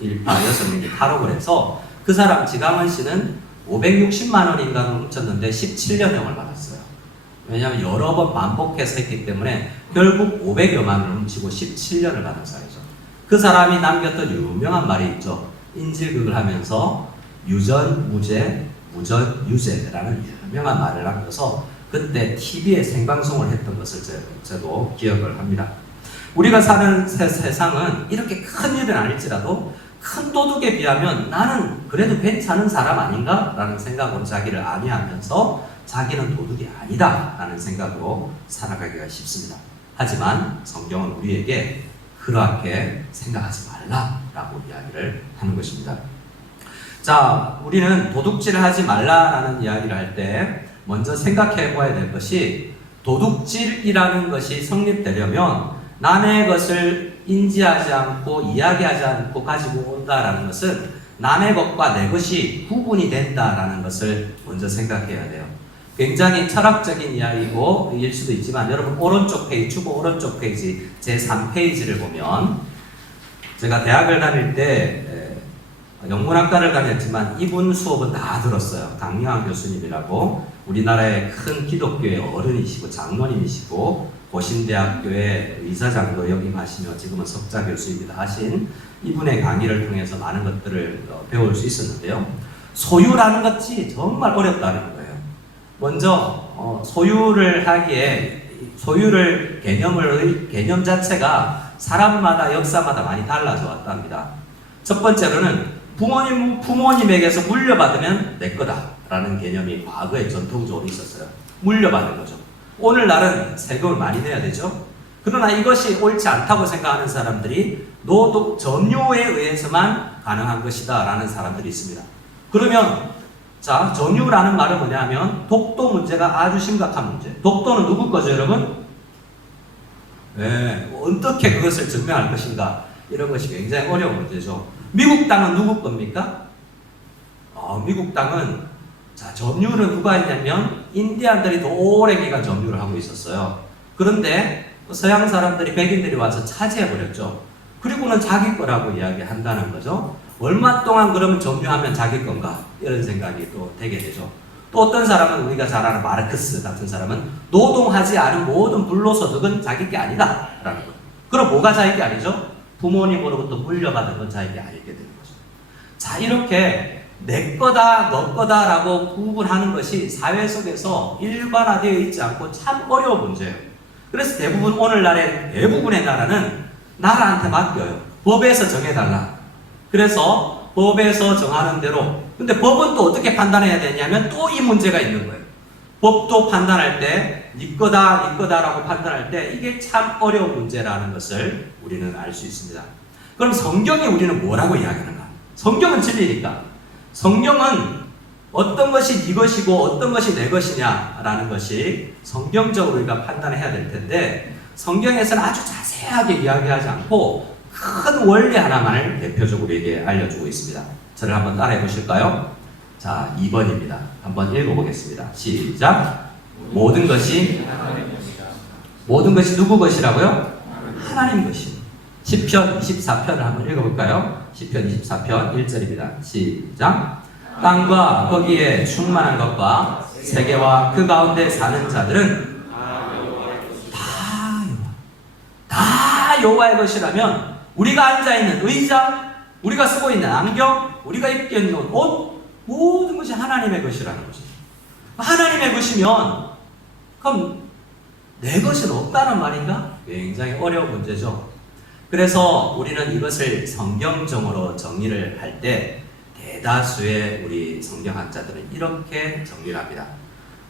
일파 6명이 탈옥을 해서 그 사람 지강헌 씨는 560만 원인가를 훔쳤는데 17년형을 받았어요. 왜냐하면 여러 번 반복해서 했기 때문에 결국 500여만 원을 훔치고 17년을 받은 사람이죠. 그 사람이 남겼던 유명한 말이 있죠. 인질극을 하면서 유전 무죄, 무전 유죄라는 유명한 말을 남겨서 그때 TV에 생방송을 했던 것을 저도 기억을 합니다. 우리가 사는 세상은 이렇게 큰 일은 아닐지라도 큰 도둑에 비하면 나는 그래도 괜찮은 사람 아닌가? 라는 생각으로 자기를 안위하면서 자기는 도둑이 아니다 라는 생각으로 살아가기가 쉽습니다. 하지만 성경은 우리에게 그렇게 생각하지 말라라고 이야기를 하는 것입니다. 자, 우리는 도둑질을 하지 말라라는 이야기를 할 때 먼저 생각해 봐야 될 것이 도둑질이라는 것이 성립되려면 남의 것을 인지하지 않고 이야기하지 않고 가지고 온다라는 것은 남의 것과 내 것이 구분이 된다라는 것을 먼저 생각해야 돼요. 굉장히 철학적인 이야기고 일 수도 있지만 여러분 오른쪽 페이지, 주보 오른쪽 페이지 제3페이지를 보면 제가 대학을 다닐 때 영문학과를 다녔지만 이분 수업은 다 들었어요. 강영환 교수님이라고 우리나라의 큰 기독교의 어른이시고 장로님이시고 고신대학교의 의사장도 역임하시며 지금은 석자 교수입니다 하신 이분의 강의를 통해서 많은 것들을 배울 수 있었는데요. 소유라는 것이 정말 어렵다는 거예요. 먼저 소유를 하기에 소유를 개념 자체가 사람마다 역사마다 많이 달라져 왔답니다. 첫 번째로는 부모님에게서 물려받으면 내 거다라는 개념이 과거에 전통적으로 있었어요. 물려받은 거죠. 오늘날은 세금을 많이 내야 되죠. 그러나 이것이 옳지 않다고 생각하는 사람들이 노동 점유에 의해서만 가능한 것이다 라는 사람들이 있습니다. 그러면 자, 점유라는 말은 뭐냐면 독도 문제가 아주 심각한 문제. 독도는 누구 거죠, 여러분? 네, 어떻게 그것을 증명할 것인가? 이런 것이 굉장히 어려운 문제죠. 미국 땅은 누구 겁니까? 미국 땅은 자, 점유를 누가 했냐면 인디안들이 더 오랜 기간 점유를 하고 있었어요. 그런데 서양 사람들이 백인들이 와서 차지해버렸죠. 그리고는 자기 거라고 이야기한다는 거죠. 얼마 동안 그러면 점유하면 자기 건가? 이런 생각이 또 되게 되죠. 또 어떤 사람은 우리가 잘 아는 마르크스 같은 사람은 노동하지 않은 모든 불로소득은 자기 게 아니다 라는 거예요. 그럼 뭐가 자기 게 아니죠? 부모님으로부터 물려받은 건 자기 게 아니게 되는 거죠. 자, 이렇게 내 거다 너 거다라고 구분하는 것이 사회 속에서 일반화되어 있지 않고 참 어려운 문제예요. 그래서 대부분 오늘날의 대부분의 나라는 나라한테 맡겨요. 법에서 정해달라. 그래서 법에서 정하는 대로. 근데 법은 또 어떻게 판단해야 되냐면 또 이 문제가 있는 거예요. 법도 판단할 때 네 거다 네 거다라고 판단할 때 이게 참 어려운 문제라는 것을 우리는 알 수 있습니다. 그럼 성경이 우리는 뭐라고 이야기하는가? 성경은 진리니까. 성경은 어떤 것이 네 것이고 어떤 것이 내 것이냐라는 것이 성경적으로 우리가 판단해야 될 텐데 성경에서는 아주 자세하게 이야기하지 않고 큰 원리 하나만을 대표적으로 우리에게 알려주고 있습니다. 저를 한번 따라해 보실까요? 자, 2번입니다. 한번 읽어보겠습니다. 시작. 모든 것이 누구 것이라고요? 하나님 것이. 시편 24편을 한번 읽어볼까요? 시편 24편 1절입니다. 시작. 땅과 거기에 충만한 것과 세계와 그 가운데 사는 자들은 다 여호와의 것이라면 우리가 앉아있는 의자, 우리가 쓰고 있는 안경, 우리가 입고 있는 옷, 모든 것이 하나님의 것이라는 거죠. 하나님의 것이면 그럼 내 것은 없다는 말인가? 굉장히 어려운 문제죠. 그래서 우리는 이것을 성경적으로 정리를 할 때 대다수의 우리 성경학자들은 이렇게 정리를 합니다.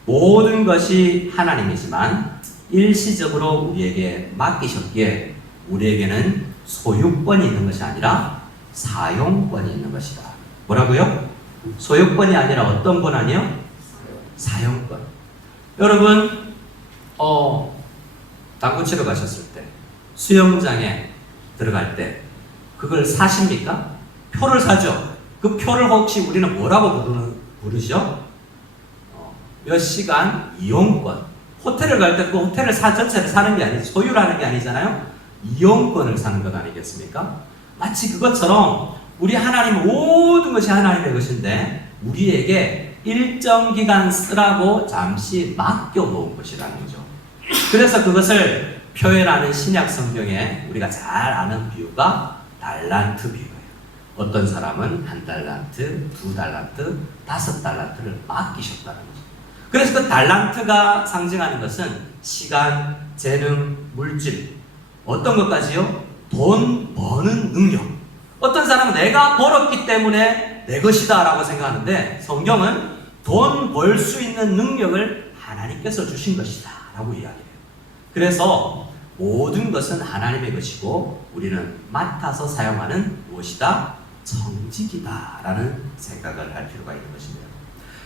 모든 것이 하나님이지만 일시적으로 우리에게 맡기셨기에 우리에게는 소유권이 있는 것이 아니라 사용권이 있는 것이다. 뭐라고요? 소유권이 아니라 어떤 권한이요? 사용권. 여러분 당구 치러 가셨을 때 수영장에 들어갈 때 그걸 사십니까? 표를 사죠. 그 표를 혹시 우리는 뭐라고 부르죠? 몇 시간 이용권. 호텔을 갈 때 그 호텔을 전체를 사는 게 아니지, 소유를 하는 게 아니잖아요. 이용권을 사는 것 아니겠습니까? 마치 그것처럼 우리 하나님 모든 것이 하나님의 것인데 우리에게 일정 기간 쓰라고 잠시 맡겨놓은 것이라는 거죠. 그래서 그것을 표현하는 신약 성경에 우리가 잘 아는 비유가 달란트 비유예요. 어떤 사람은 1달란트, 2달란트, 5달란트를 맡기셨다는 거죠. 그래서 그 달란트가 상징하는 것은 시간, 재능, 물질, 어떤 것까지요? 돈 버는 능력. 어떤 사람은 내가 벌었기 때문에 내 것이다 라고 생각하는데, 성경은 돈 벌 수 있는 능력을 하나님께서 주신 것이다 라고 이야기해요. 그래서 모든 것은 하나님의 것이고 우리는 맡아서 사용하는 무엇이다? 정직이다 라는 생각을 할 필요가 있는 것입니다.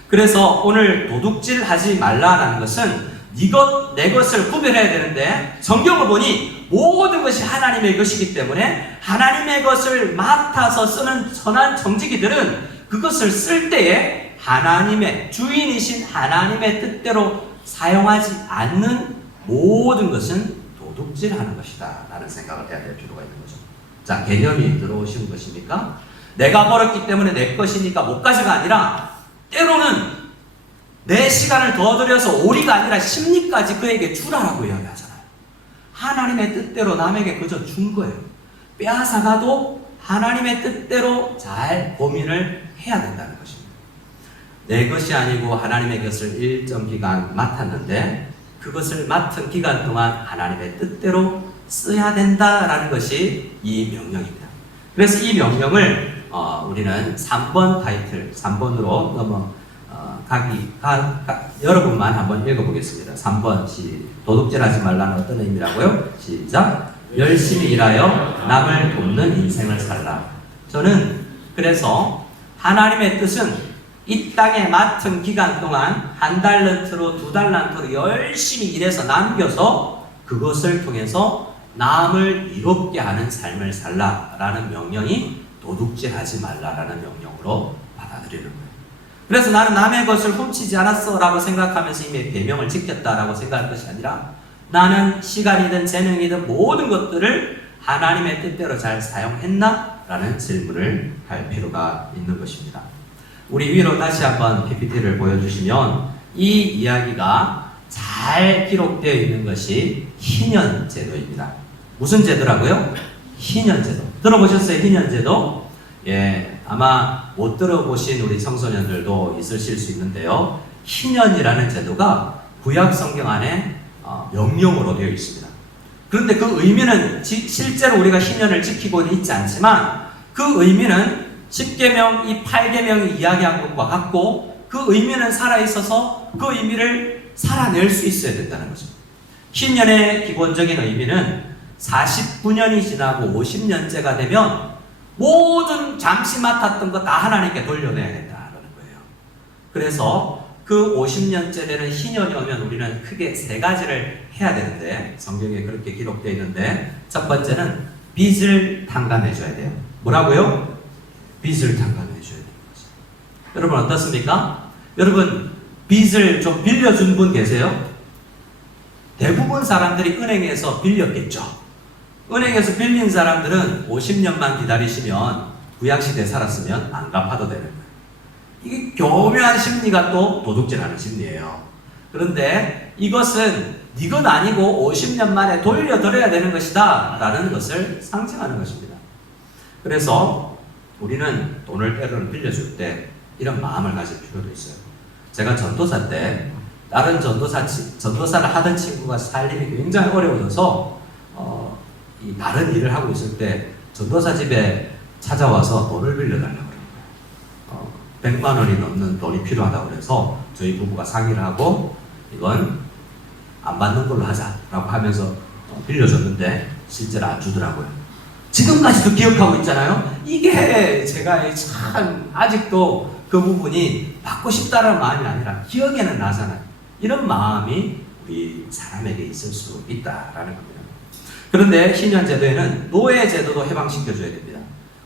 그래서 오늘 도둑질 하지 말라라는 것은 네 것, 내 것을 구별해야 되는데, 성경을 보니 모든 것이 하나님의 것이기 때문에 하나님의 것을 맡아서 쓰는 선한 정직이들은 그것을 쓸 때에 하나님의, 주인이신 하나님의 뜻대로 사용하지 않는 모든 것은 도둑질하는 것이다 라는 생각을 해야 될 필요가 있는 거죠. 자, 개념이 들어오신 것입니까? 내가 벌었기 때문에 내 것이니까 못 가져가 아니라, 때로는 내 시간을 더 들여서 오리가 아니라 심리까지 그에게 주라라고 이야기하잖아요. 하나님의 뜻대로 남에게 그저 준 거예요. 빼앗아가도 하나님의 뜻대로 잘 고민을 해야 된다는 것입니다. 내 것이 아니고 하나님의 것을 일정 기간 맡았는데 그것을 맡은 기간 동안 하나님의 뜻대로 써야 된다라는 것이 이 명령입니다. 그래서 이 명령을 우리는 3번 타이틀, 3번으로 여러분만 한번 읽어보겠습니다. 3번, 도둑질하지 말라는 어떤 의미라고요? 시작. 열심히 일하여 남을 돕는 인생을 살라. 저는 그래서 하나님의 뜻은 이 땅에 맡은 기간 동안 1달란트로 2달란트로 열심히 일해서 남겨서 그것을 통해서 남을 이롭게 하는 삶을 살라라는 명령이 도둑질하지 말라라는 명령으로 받아들이는 거예요. 그래서 나는 남의 것을 훔치지 않았어 라고 생각하면서 이미 계명을 지켰다라고 생각할 것이 아니라, 나는 시간이든 재능이든 모든 것들을 하나님의 뜻대로 잘 사용했나? 라는 질문을 할 필요가 있는 것입니다. 우리 위로 다시 한번 PPT를 보여주시면 이 이야기가 잘 기록되어 있는 것이 희년제도입니다. 무슨 제도라고요? 희년제도. 들어보셨어요? 희년제도? 예, 아마 못 들어보신 우리 청소년들도 있으실 수 있는데요. 희년이라는 제도가 구약 성경 안에 명령으로 되어 있습니다. 그런데 그 의미는 실제로 우리가 희년을 지키고는 있지 않지만 그 의미는 10계명, 이 8계명이 이야기한 것과 같고 그 의미는 살아있어서 그 의미를 살아낼 수 있어야 된다는 거죠. 희년의 기본적인 의미는 49년이 지나고 50년째가 되면 모든 잠시 맡았던 거 다 하나님께 돌려내야 된다는 거예요. 그래서 그 50년째 되는 희년이 오면 우리는 크게 3가지를 해야 되는데, 성경에 그렇게 기록되어 있는데, 첫 번째는 빚을 탕감해 줘야 돼요. 뭐라고요? 빚을 탕감해 줘야 되는 거죠. 여러분 어떻습니까? 여러분 빚을 좀 빌려준 분 계세요? 대부분 사람들이 은행에서 빌렸겠죠. 은행에서 빌린 사람들은 50년만 기다리시면, 구약시대에 살았으면 안 갚아도 되는 거예요. 이게 교묘한 심리가 또 도둑질하는 심리예요. 그런데 이것은 네 건 아니고 50년 만에 돌려드려야 되는 것이다 라는 것을 상징하는 것입니다. 그래서 우리는 돈을 때로는 빌려줄 때 이런 마음을 가질 필요도 있어요. 제가 전도사 때 다른 전도사를 하던 친구가 살림이 굉장히 어려워져서 이 다른 일을 하고 있을 때 전도사 집에 찾아와서 돈을 빌려달라고 그래요. 100만 원이 넘는 돈이 필요하다고 그래서 저희 부부가 상의를 하고 이건 안 받는 걸로 하자라고 하면서 빌려줬는데 실제로 안 주더라고요. 지금까지도 기억하고 있잖아요. 이게 제가 참 아직도 그 부분이 받고 싶다는 마음이 아니라 기억에는 나잖아요. 이런 마음이 우리 사람에게 있을 수 있다라는 겁니다. 그런데 희년제도에는 노예제도도 해방시켜줘야 됩니다.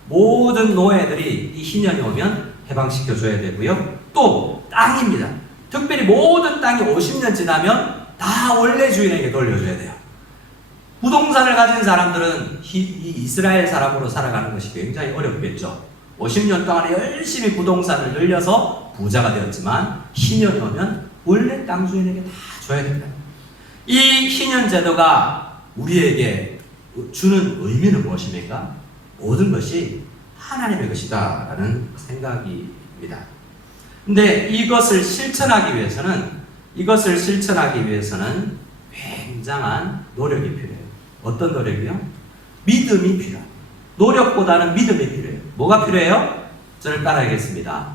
모든 노예들이 이 희년이 오면 해방시켜줘야 되고요. 또 땅입니다. 특별히 모든 땅이 50년 지나면 다 원래 주인에게 돌려줘야 돼요. 부동산을 가진 사람들은 이 이스라엘 사람으로 살아가는 것이 굉장히 어렵겠죠. 50년 동안 열심히 부동산을 늘려서 부자가 되었지만 희년이 오면 원래 땅 주인에게 다 줘야 됩니다. 이 희년제도가 우리에게 주는 의미는 무엇입니까? 모든 것이 하나님의 것이다 라는 생각입니다. 근데 이것을 실천하기 위해서는 이것을 실천하기 위해서는 굉장한 노력이 필요해요. 어떤 노력이요? 믿음이 필요해요. 노력보다는 믿음이 필요해요. 뭐가 필요해요? 저를 따라하겠습니다.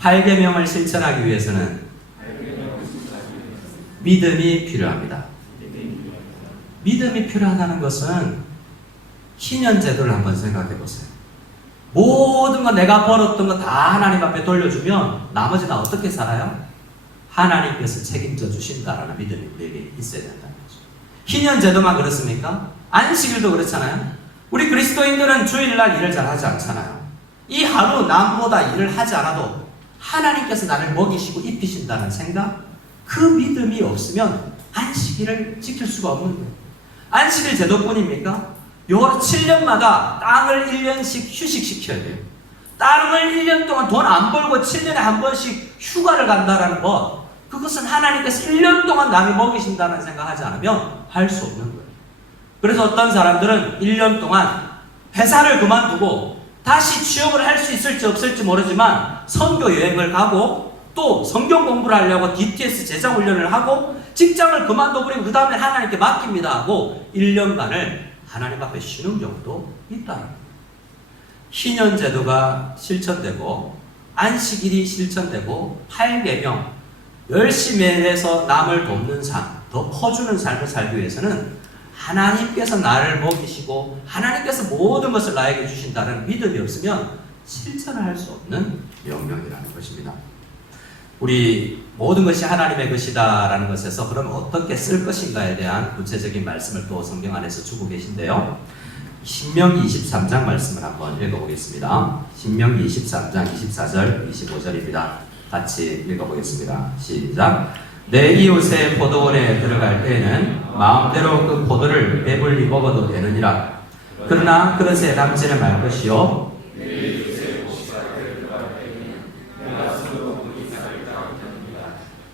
8계명을 실천하기 위해서는 믿음이 필요합니다. 믿음이 필요하다는 것은 희년제도를 한번 생각해 보세요. 모든 거 내가 벌었던 거 다 하나님 앞에 돌려주면 나머지 나 어떻게 살아요? 하나님께서 책임져 주신다라는 믿음이 우리에게 있어야 된다는 거죠. 희년제도만 그렇습니까? 안식일도 그렇잖아요. 우리 그리스도인들은 주일날 일을 잘 하지 않잖아요. 이 하루 남보다 일을 하지 않아도 하나님께서 나를 먹이시고 입히신다는 생각, 그 믿음이 없으면 안식일을 지킬 수가 없는 거예요. 안식일 제도뿐입니까? 요 7년마다 땅을 1년씩 휴식시켜야 돼요. 땅을 1년 동안 돈 안 벌고 7년에 한 번씩 휴가를 간다라는 것, 그것은 하나님께서 1년 동안 나를 먹이신다는 생각하지 않으면 할 수 없는 거예요. 그래서 어떤 사람들은 1년 동안 회사를 그만두고 다시 취업을 할 수 있을지 없을지 모르지만 선교 여행을 가고 또 성경 공부를 하려고 DTS 제자 훈련을 하고 직장을 그만둬버리고 그 다음에 하나님께 맡깁니다 하고 1년간을 하나님 앞에 쉬는 경우도 있다는 거예요. 희년제도가 실천되고 안식일이 실천되고 8계명 열심히 해서 남을 돕는 삶, 더 퍼주는 삶을 살기 위해서는 하나님께서 나를 먹이시고 하나님께서 모든 것을 나에게 주신다는 믿음이 없으면 실천을 할 수 없는 명령이라는 것입니다. 우리 모든 것이 하나님의 것이다 라는 것에서 그럼 어떻게 쓸 것인가에 대한 구체적인 말씀을 또 성경 안에서 주고 계신데요. 신명기 23장 말씀을 한번 읽어보겠습니다. 신명기 23장 24절 25절입니다. 같이 읽어보겠습니다. 시작. 내 이웃의 포도원에 들어갈 때에는 마음대로 그 포도를 배불리 먹어도 되느니라. 그러나 그릇에 담지는 말 것이요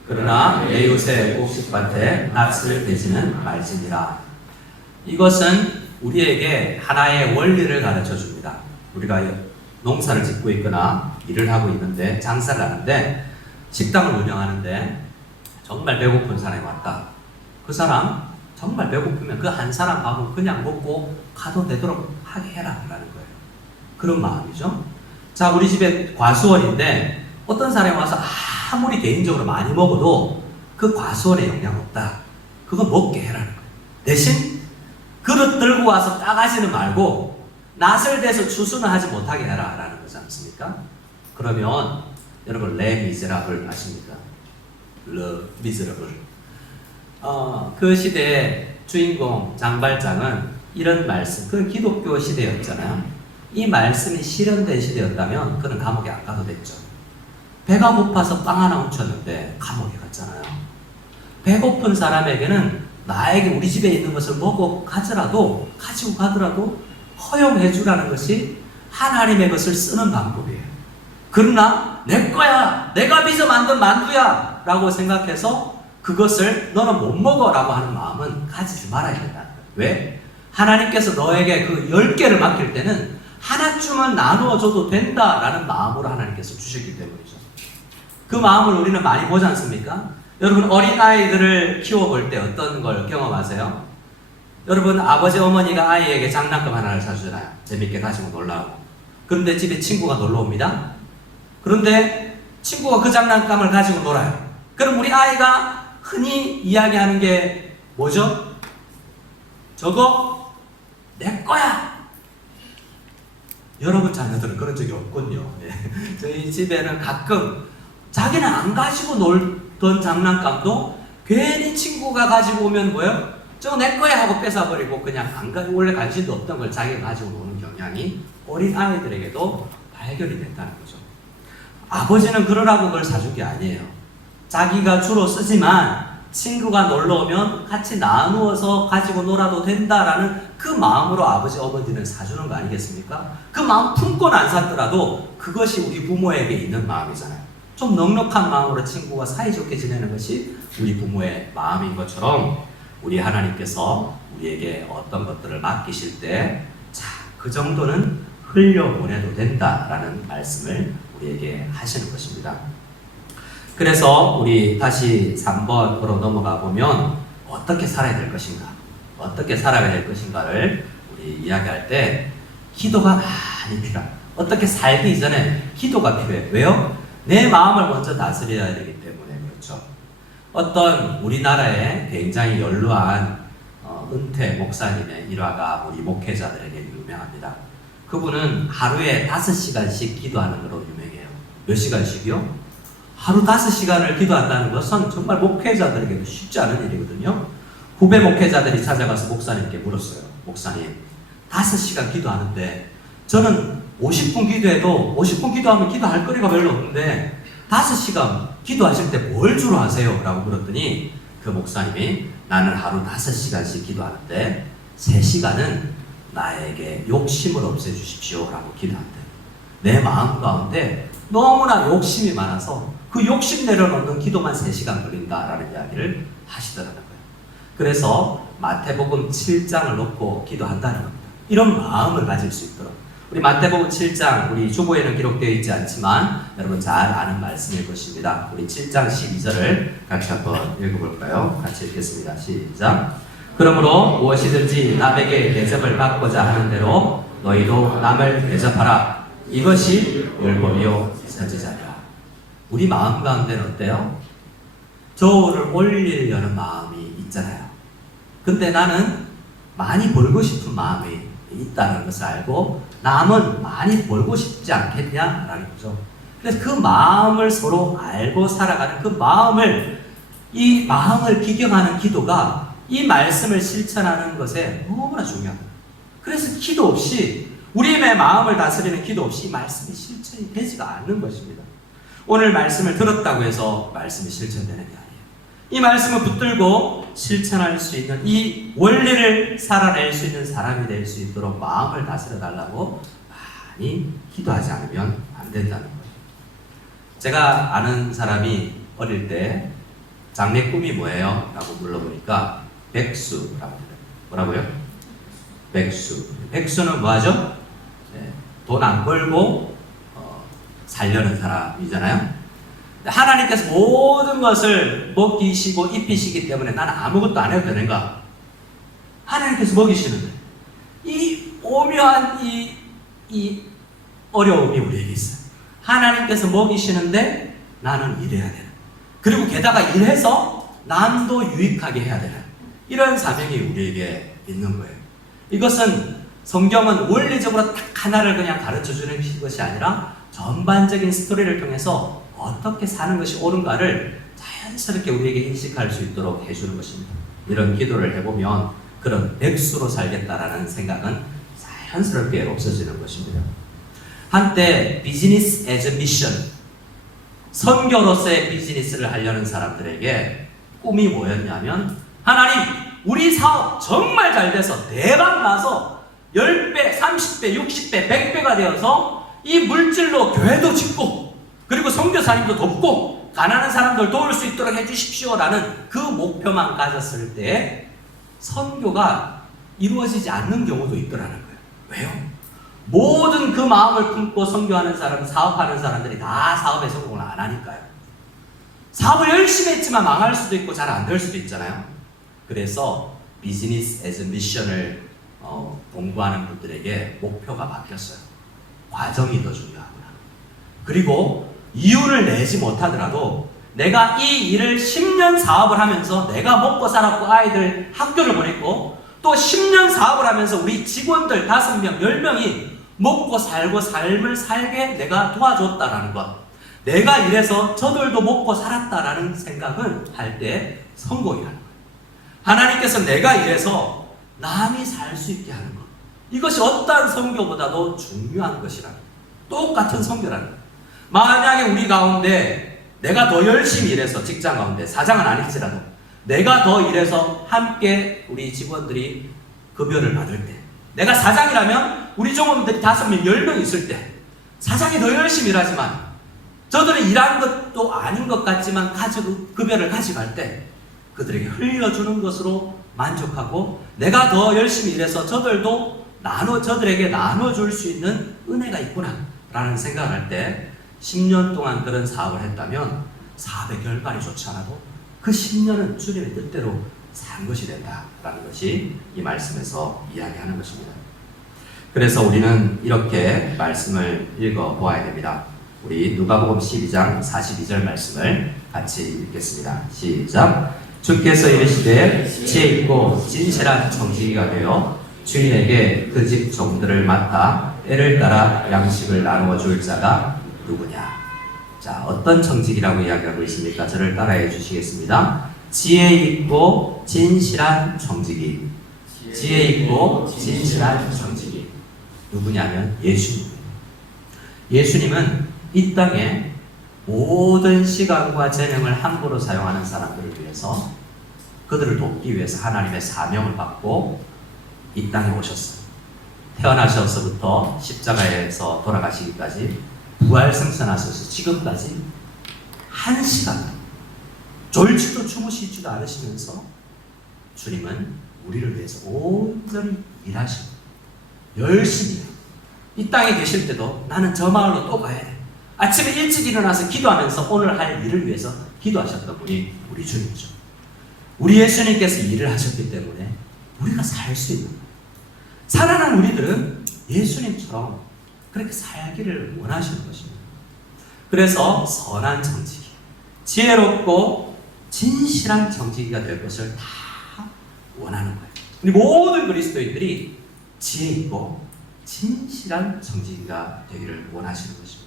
그러나 내 이웃의 곡식밭에 낯을 대지는 말지니라. 이것은 우리에게 하나의 원리를 가르쳐 줍니다. 우리가 농사를 짓고 있거나 일을 하고 있는데 장사를 하는데 식당을 운영하는데 정말 배고픈 사람이 왔다. 그 사람 정말 배고프면 그 한 사람 밥은 그냥 먹고 가도 되도록 하게 해라 라는 거예요. 그런 마음이죠. 자, 우리 집에 과수원인데 어떤 사람이 와서 아무리 개인적으로 많이 먹어도 그 과수원에 영향 없다. 그거 먹게 해라는 거예요. 대신 그릇 들고 와서 따가지는 말고 낯을 대서 추수는 하지 못하게 해라 라는 거지 않습니까? 그러면 여러분 레 미제라블 아십니까? 르 미제라블. 그 시대의 주인공 장발장은 이런 말씀, 그 기독교 시대였잖아요. 이 말씀이 실현된 시대였다면 그는 감옥에 안 가도 됐죠. 배가 고파서 빵 하나 훔쳤는데 감옥에 갔잖아요. 배고픈 사람에게는 나에게 우리 집에 있는 것을 먹고 가지고 가더라도 허용해 주라는 것이 하나님의 것을 쓰는 방법이에요. 그러나 내 거야, 내가 빚어 만든 만두야 라고 생각해서 그것을 너는 못 먹어 라고 하는 마음은 가지지 말아야 된다는 거예요. 왜? 하나님께서 너에게 그 10개를 맡길 때는 하나쯤은 나누어 줘도 된다라는 마음으로 하나님께서 주셨기 때문이죠. 그 마음을 우리는 많이 보지 않습니까? 여러분 어린아이들을 키워볼 때 어떤 걸 경험하세요? 여러분 아버지 어머니가 아이에게 장난감 하나를 사주잖아요. 재밌게 가지고 놀라고. 그런데 집에 친구가 놀러 옵니다. 그런데 친구가 그 장난감을 가지고 놀아요. 그럼 우리 아이가 흔히 이야기하는 게 뭐죠? 저거 내 거야. 여러분 자녀들은 그런 적이 없군요. 저희 집에는 가끔 자기는 안 가지고 놀던 장난감도 괜히 친구가 가지고 오면 뭐예요? 저거 내 거야 하고 뺏어버리고 그냥 안 가지고 원래 관심도 없던 걸 자기가 가지고 노는 경향이 어린 아이들에게도 발견이 됐다는 거죠. 아버지는 그러라고 그걸 사준 게 아니에요. 자기가 주로 쓰지만 친구가 놀러 오면 같이 나누어서 가지고 놀아도 된다라는 그 마음으로 아버지 어머니는 사주는 거 아니겠습니까? 그 마음 품고는 안 샀더라도 그것이 우리 부모에게 있는 마음이잖아요. 좀 넉넉한 마음으로 친구가 사이좋게 지내는 것이 우리 부모의 마음인 것처럼 우리 하나님께서 우리에게 어떤 것들을 맡기실 때 자, 그 정도는 흘려보내도 된다라는 말씀을 우리에게 하시는 것입니다. 그래서 우리 다시 3번으로 넘어가 보면 어떻게 살아야 될 것인가, 어떻게 살아야 될 것인가를 우리 이야기할 때 기도가 많이 필요합니다. 어떻게 살기 이전에 기도가 필요해요. 왜요? 내 마음을 먼저 다스려야 되기 때문에 그렇죠. 어떤 우리나라에 굉장히 연로한 은퇴 목사님의 일화가 우리 목회자들에게 유명합니다. 그분은 하루에 5시간씩 기도하는 것으로 유명해요. 몇 시간씩이요? 하루 5시간을 기도한다는 것은 정말 목회자들에게도 쉽지 않은 일이거든요. 후배 목회자들이 찾아가서 목사님께 물었어요. 목사님, 5시간 기도하는데 저는 50분 기도해도 50분 기도하면 기도할 거리가 별로 없는데 5시간 기도하실 때 뭘 주로 하세요? 라고 물었더니 그 목사님이 나는 하루 5시간씩 기도하는데 3시간은 나에게 욕심을 없애주십시오 라고 기도한대요. 내 마음 가운데 너무나 욕심이 많아서 그 욕심 내려놓는 기도만 3시간 걸린다라는 이야기를 하시더라고요. 그래서 마태복음 7장을 놓고 기도한다는 겁니다. 이런 마음을 가질 수 있도록. 우리 마태복음 7장, 우리 주보에는 기록되어 있지 않지만 여러분 잘 아는 말씀일 것입니다. 우리 7장 12절을 같이 한번 읽어볼까요? 같이 읽겠습니다. 시작. 그러므로 무엇이든지 남에게 대접을 받고자 하는 대로 너희도 남을 대접하라. 이것이 율법이요 선지자니라. 우리 마음 가운데는 어때요? 저를 올리려는 마음이 있잖아요. 근데 나는 많이 벌고 싶은 마음이 있다는 것을 알고 남은 많이 벌고 싶지 않겠냐라는 거죠. 그래서 그 마음을 서로 알고 살아가는 그 마음을, 이 마음을 기경하는 기도가 이 말씀을 실천하는 것에 너무나 중요합니다. 그래서 기도 없이, 우리의 마음을 다스리는 기도 없이 이 말씀이 실천이 되지가 않는 것입니다. 오늘 말씀을 들었다고 해서 말씀이 실천되는 게 아니에요. 이 말씀을 붙들고 실천할 수 있는, 이 원리를 살아낼 수 있는 사람이 될 수 있도록 마음을 다스려 달라고 많이 기도하지 않으면 안 된다는 거예요. 제가 아는 사람이 어릴 때 장래 꿈이 뭐예요? 라고 물어보니까 백수라고 해요. 뭐라고요? 백수. 백수는 뭐하죠? 네, 돈 안 벌고 살려는 사람이잖아요. 하나님께서 모든 것을 먹이시고 입히시기 때문에 나는 아무것도 안 해도 되는가? 하나님께서 먹이시는데 이 오묘한 이 어려움이 우리에게 있어요. 하나님께서 먹이시는데 나는 일해야 되는, 그리고 게다가 일해서 남도 유익하게 해야 되는 이런 사명이 우리에게 있는 거예요. 이것은 성경은 원리적으로 딱 하나를 그냥 가르쳐주는 것이 아니라 전반적인 스토리를 통해서 어떻게 사는 것이 옳은가를 자연스럽게 우리에게 인식할 수 있도록 해주는 것입니다. 이런 기도를 해보면 그런 백수로 살겠다라는 생각은 자연스럽게 없어지는 것입니다. 한때 비즈니스 애즈 미션, 선교로서의 비즈니스를 하려는 사람들에게 꿈이 뭐였냐면, 하나님, 우리 사업 정말 잘 돼서 대박 나서 10배, 30배, 60배, 100배가 되어서 이 물질로 교회도 짓고 그리고 선교사님도 돕고 가난한 사람들 도울 수 있도록 해주십시오라는 그 목표만 가졌을 때 선교가 이루어지지 않는 경우도 있더라는 거예요. 왜요? 모든 그 마음을 품고 선교하는 사람, 사업하는 사람들이 다 사업에 성공을 안 하니까요. 사업을 열심히 했지만 망할 수도 있고 잘 안 될 수도 있잖아요. 그래서 비즈니스 애즈 미션을 공부하는 분들에게 목표가 바뀌었어요. 과정이 더 중요하구나. 그리고 이유를 내지 못하더라도 내가 이 일을 10년 사업을 하면서 내가 먹고 살았고 아이들 학교를 보냈고 또 10년 사업을 하면서 우리 직원들 5명, 10명이 먹고 살고 삶을 살게 내가 도와줬다라는 것, 내가 이래서 저들도 먹고 살았다라는 생각을 할 때 성공이라는 거예요. 하나님께서 내가 이래서 남이 살 수 있게 하는 것, 이것이 어떠한 선교보다도 중요한 것이라는 거예요. 똑같은 선교라는 거예요. 만약에 우리 가운데 내가 더 열심히 일해서, 직장 가운데 사장은 아닐지라도 내가 더 일해서 함께 우리 직원들이 급여를 받을 때, 내가 사장이라면 우리 종업원들이 5명, 10명 있을 때 사장이 더 열심히 일하지만 저들은 일한 것도 아닌 것 같지만 급여를 가져갈 때 그들에게 흘려주는 것으로 만족하고 내가 더 열심히 일해서 저들도 저들에게 나눠줄 수 있는 은혜가 있구나 라는 생각을 할 때 10년 동안 그런 사업을 했다면 400열간이 좋지 않아도 그 10년은 주님의 뜻대로 산 것이 된다라는 것이 이 말씀에서 이야기하는 것입니다. 그래서 우리는 이렇게 말씀을 읽어보아야 됩니다. 우리 누가복음 12장 42절 말씀을 같이 읽겠습니다. 시작. 주께서 이르시되 지혜 있고 진실한 청지기가 되어 주인에게 그 집 종들을 맡아 때를 따라 양식을 나누어 줄 자가 누구냐. 자, 어떤 청지기라고 이야기하고 있습니까? 저를 따라해 주시겠습니다. 지혜 있고 진실한 청지기. 지혜 있고 진실한 청지기. 누구냐면 예수님. 예수님은 이 땅에 모든 시간과 재능을 함부로 사용하는 사람들을 위해서, 그들을 돕기 위해서 하나님의 사명을 받고 이 땅에 오셨어요. 태어나셔서부터 십자가에서 돌아가시기까지, 부활승천하셔서 지금까지 한 시간 졸지도 주무시지도 않으시면서 주님은 우리를 위해서 온전히 일하시고 열심히 이 땅에 계실 때도 나는 저 마을로 또 가야 돼. 아침에 일찍 일어나서 기도하면서 오늘 할 일을 위해서 기도하셨던 분이 우리 주님이죠. 우리 예수님께서 일을 하셨기 때문에 우리가 살 수 있는 거예요. 살아난 우리들은 예수님처럼 그렇게 살기를 원하시는 것입니다. 그래서 선한 정직이, 지혜롭고 진실한 정직이가 될 것을 다 원하는 거예요. 우리 모든 그리스도인들이 지혜 있고 진실한 정직이가 되기를 원하시는 것입니다.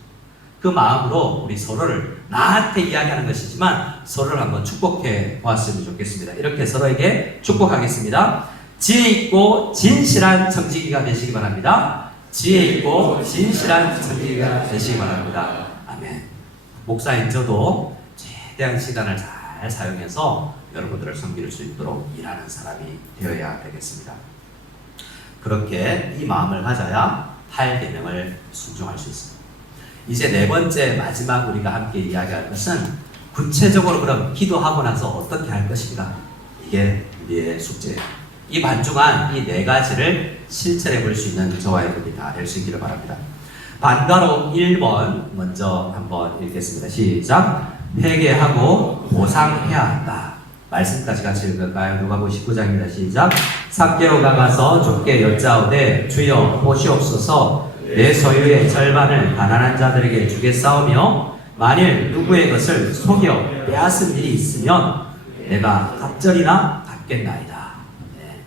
그 마음으로 우리 서로를, 나한테 이야기하는 것이지만 서로를 한번 축복해 보았으면 좋겠습니다. 이렇게 서로에게 축복하겠습니다. 지혜 있고 진실한 정직이가 되시기 바랍니다. 지혜 있고 진실한 정직이가 되시기 바랍니다. 아멘. 목사인 저도 최대한 시간을 잘 사용해서 여러분들을 섬길 수 있도록 일하는 사람이 되어야 되겠습니다. 그렇게 이 마음을 가져야 8계명을 순종할 수 있습니다. 이제 네 번째, 마지막 우리가 함께 이야기할 것은 구체적으로 그럼 기도하고 나서 어떻게 할 것인가? 이게 우리의 숙제예요. 이 반중한 이 네 가지를 실천해 볼 수 있는 저와 여러분이 다 될 수 있기를 바랍니다. 반가로 1번 먼저 한번 읽겠습니다. 시작. 회개하고 보상해야 한다. 말씀까지 같이 읽을까요? 누가복음 19장입니다. 시작. 삭개오가 가서 좁게 여짜오되 주여 보시옵소서, 내 소유의 절반을 가난한 자들에게 주겠사오며 만일 누구의 것을 속여 빼앗은 일이 있으면 내가 갑절이나 갚겠나이다. 네.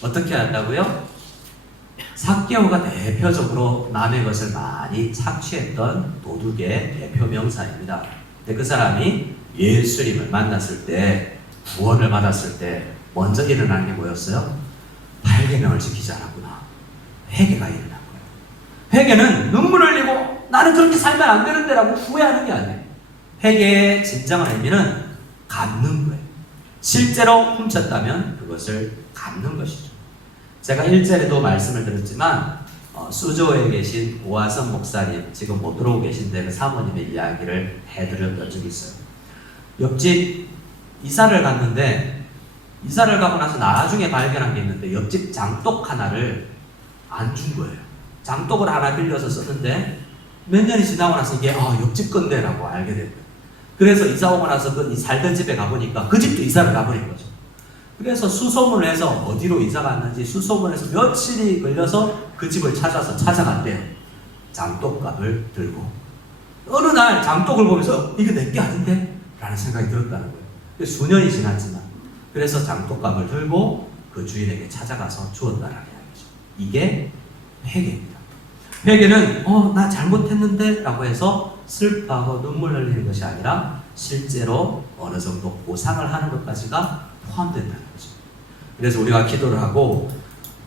어떻게 한다고요? 삭개오가 대표적으로 남의 것을 많이 착취했던 도둑의 대표 명사입니다. 근데 그 사람이 예수님을 만났을 때, 구원을 받았을 때 먼저 일어나는 게 뭐였어요? 8계명을 지키지 않았구나. 회개가 일어난 거예요. 회개는 눈물 흘리고 나는 그렇게 살면 안 되는데 라고 후회하는 게 아니에요. 회개의 진정한 의미는 갚는 거예요. 실제로 훔쳤다면 그것을 갚는 것이죠. 제가 1절에도 말씀을 드렸지만 수조에 계신 오하선 목사님, 지금 못 들어오고 계신데 그 사모님의 이야기를 해드렸던 적이 있어요. 옆집 이사를 갔는데, 이사를 가고 나서 나중에 발견한 게 있는데 옆집 장독 하나를 안 준 거예요. 장독을 하나 빌려서 썼는데 몇 년이 지나고 나서 이게 옆집 건데 라고 알게 됐고요. 그래서 이사 오고 나서 그 살던 집에 가보니까 그 집도 이사를 가버린 거죠. 그래서 수소문을 해서 어디로 이사 갔는지 수소문해서 며칠이 걸려서 그 집을 찾아서 찾아갔대요. 장독값을 들고. 어느 날 장독을 보면서 이게 내게 아닌데? 라는 생각이 들었다는 거예요. 수년이 지났지만, 그래서 장독값을 들고 그 주인에게 찾아가서 주었다는 이야기죠. 이게 회개입니다. 회개는 나 잘못했는데 라고 해서 슬퍼하고 눈물 흘리는 것이 아니라 실제로 어느 정도 보상을 하는 것까지가 포함된다는 거죠. 그래서 우리가 기도를 하고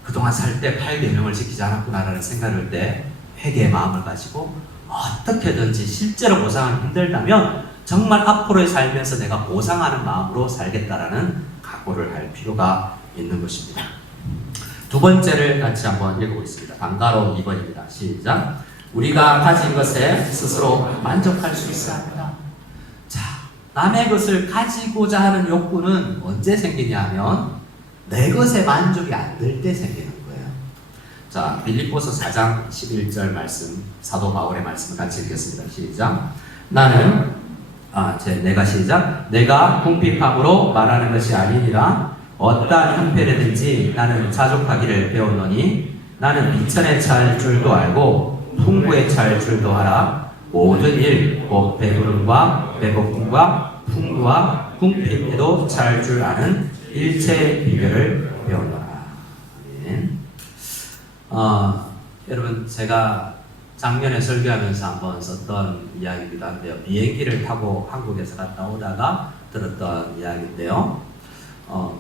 그동안 살 때 8계명을 지키지 않았구나라는 생각을 할 때 회개의 마음을 가지고 어떻게든지 실제로 보상하기 힘들다면 정말 앞으로의 살면서 내가 보상하는 마음으로 살겠다라는 각오를 할 필요가 있는 것입니다. 두 번째를 같이 한번 읽어보겠습니다. 방가로 2번입니다. 시작. 우리가 가진 것에 스스로 만족할 수 있어야 합니다. 자, 남의 것을 가지고자 하는 욕구는 언제 생기냐 하면 내 것에 만족이 안 될 때 생기는 거예요. 자, 빌립보서 4장 11절 말씀, 사도 바울의 말씀을 같이 읽겠습니다. 시작. 나는 내가 시작. 내가 궁핍함으로 말하는 것이 아니니라. 어떠한 형편이든지 나는 자족하기를 배웠노니 나는 미천에 찰 줄도 알고 풍부에 찰 줄도 알아. 모든 일, 곧 배부름과 배고픔과 풍부와 궁핍에도 찰 줄 아는 일체의 비결을 배웠노라. 아멘. 여러분, 제가 작년에 설교하면서 한번 썼던 이야기이기도 한데요. 비행기를 타고 한국에서 갔다 오다가 들었던 이야기인데요.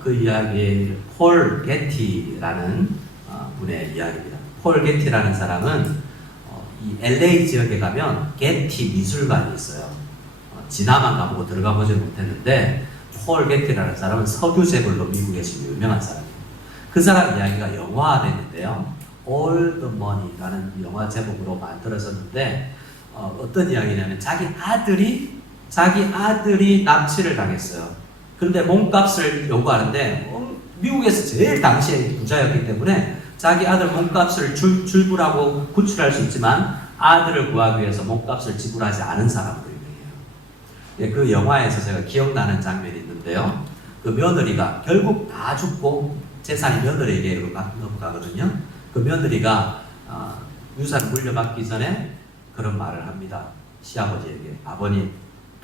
그 이야기 폴 게티라는 분의 이야기입니다. 폴 게티라는 사람은 이 LA 지역에 가면 게티 미술관이 있어요. 지나만 가보고 들어가 보지 못했는데 폴 게티라는 사람은 석유 제물로 미국에 지금 유명한 사람이에요. 그 사람 이야기가 영화화됐는데요. All the Money라는 영화 제목으로 만들어졌는데 어떤 이야기냐면 자기 아들이 납치를 당했어요. 그런데 몸값을 요구하는데 미국에서 제일 당시에 부자였기 때문에 자기 아들 몸값을 줄부라고 구출할 수 있지만 아들을 구하기 위해서 몸값을 지불하지 않은 사람으로 유명해요. 그 영화에서 제가 기억나는 장면이 있는데요. 그 며느리가 결국 다 죽고 재산이 며느리에게 넘어가거든요. 그 며느리가 유산 물려받기 전에 그런 말을 합니다. 시아버지에게. 아버님,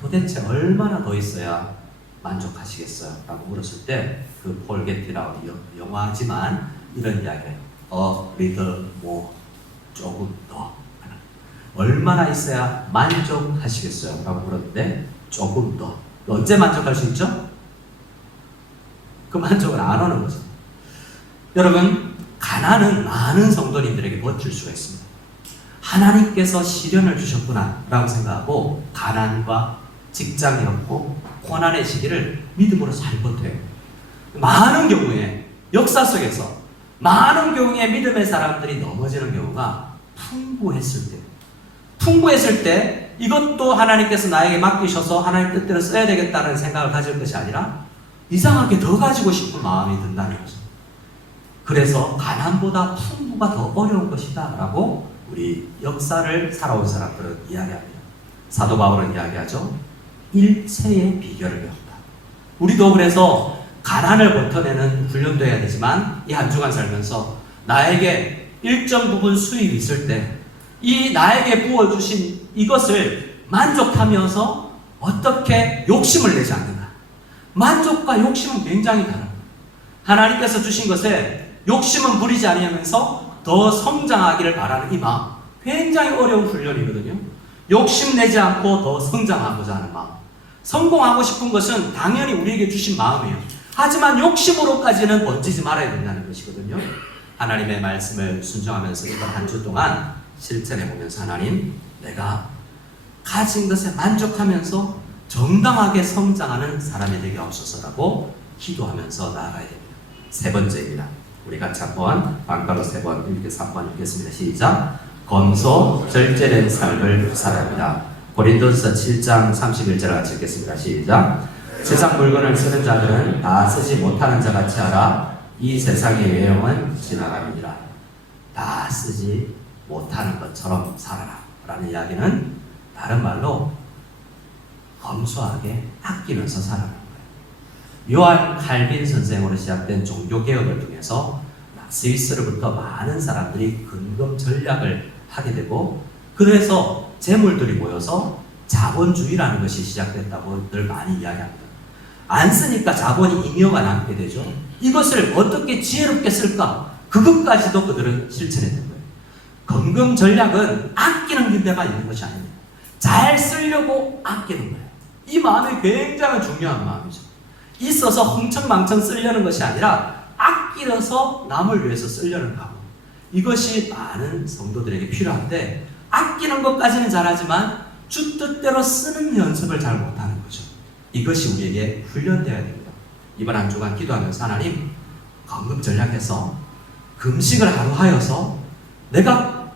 도대체 얼마나 더 있어야 만족하시겠어요? 라고 물었을 때 그 폴 게티라고 영화지만 이런 이야기를 해요. little more, 조금 더. 얼마나 있어야 만족하시겠어요? 라고 물었는데 조금 더. 언제 만족할 수 있죠? 그 만족을 안 하는 거죠. 여러분, 가난은 많은 성도님들에게 버틸 수가 있습니다. 하나님께서 시련을 주셨구나 라고 생각하고 가난과 직장이 없고 고난의 시기를 믿음으로 잘 버텨요. 많은 경우에 역사 속에서 많은 경우에 믿음의 사람들이 넘어지는 경우가 풍부했을 때 이것도 하나님께서 나에게 맡기셔서 하나님 뜻대로 써야 되겠다는 생각을 가질 것이 아니라 이상하게 더 가지고 싶은 마음이 든다는 거죠. 그래서 가난보다 풍부가 더 어려운 것이다 라고 우리 역사를 살아온 사람들은 이야기합니다. 사도 바울은 이야기하죠. 일체의 비결을 배웠다. 우리도 그래서 가난을 버텨내는 훈련도 해야 되지만 이 한 주간 살면서 나에게 일정 부분 수입이 있을 때 이 나에게 부어주신 이것을 만족하면서 어떻게 욕심을 내지 않는가. 만족과 욕심은 굉장히 다릅니다. 하나님께서 주신 것에 욕심은 부리지 아니하면서 더 성장하기를 바라는 이 마음, 굉장히 어려운 훈련이거든요. 욕심내지 않고 더 성장하고자 하는 마음. 성공하고 싶은 것은 당연히 우리에게 주신 마음이에요. 하지만 욕심으로까지는 번지지 말아야 된다는 것이거든요. 하나님의 말씀을 순종하면서 이번 한 주 동안 실천해보면서 하나님, 내가 가진 것에 만족하면서 정당하게 성장하는 사람이 되게 없어서라고 기도하면서 나아가야 됩니다. 세 번째입니다. 우리 같이 한번 방가로 3번 이렇게 3번 읽겠습니다. 시작. 검소 절제된 삶을 살아야. 고린도서 7장 31절 같이 읽겠습니다. 시작. 세상 물건을 쓰는 자들은 다 쓰지 못하는 자 같이 하라. 이 세상의 외형은 지나갑니다. 다 쓰지 못하는 것처럼 살아라 라는 이야기는 다른 말로 검소하게 아끼면서 살아가는 거예요. 요한 칼빈 선생으로 시작된 종교개혁을 통해서 스위스로부터 많은 사람들이 근검 전략을 하게 되고 그래서 재물들이 모여서 자본주의라는 것이 시작됐다고 늘 많이 이야기합니다. 안 쓰니까 자본이 잉여가 남게 되죠. 이것을 어떻게 지혜롭게 쓸까? 그것까지도 그들은 실천했던 거예요. 건강 전략은 아끼는 데가 있는 것이 아닙니다. 잘 쓰려고 아끼는 거예요. 이 마음이 굉장히 중요한 마음이죠. 있어서 흥청망청 쓰려는 것이 아니라 아끼려서 남을 위해서 쓰려는 마음. 이것이 많은 성도들에게 필요한데 아끼는 것까지는 잘하지만 주 뜻대로 쓰는 연습을 잘 못하는 거죠. 이것이 우리에게 훈련되어야 됩니다. 이번 한 주간 기도하면서 하나님, 건강 전략해서 금식을 하루 하여서 내가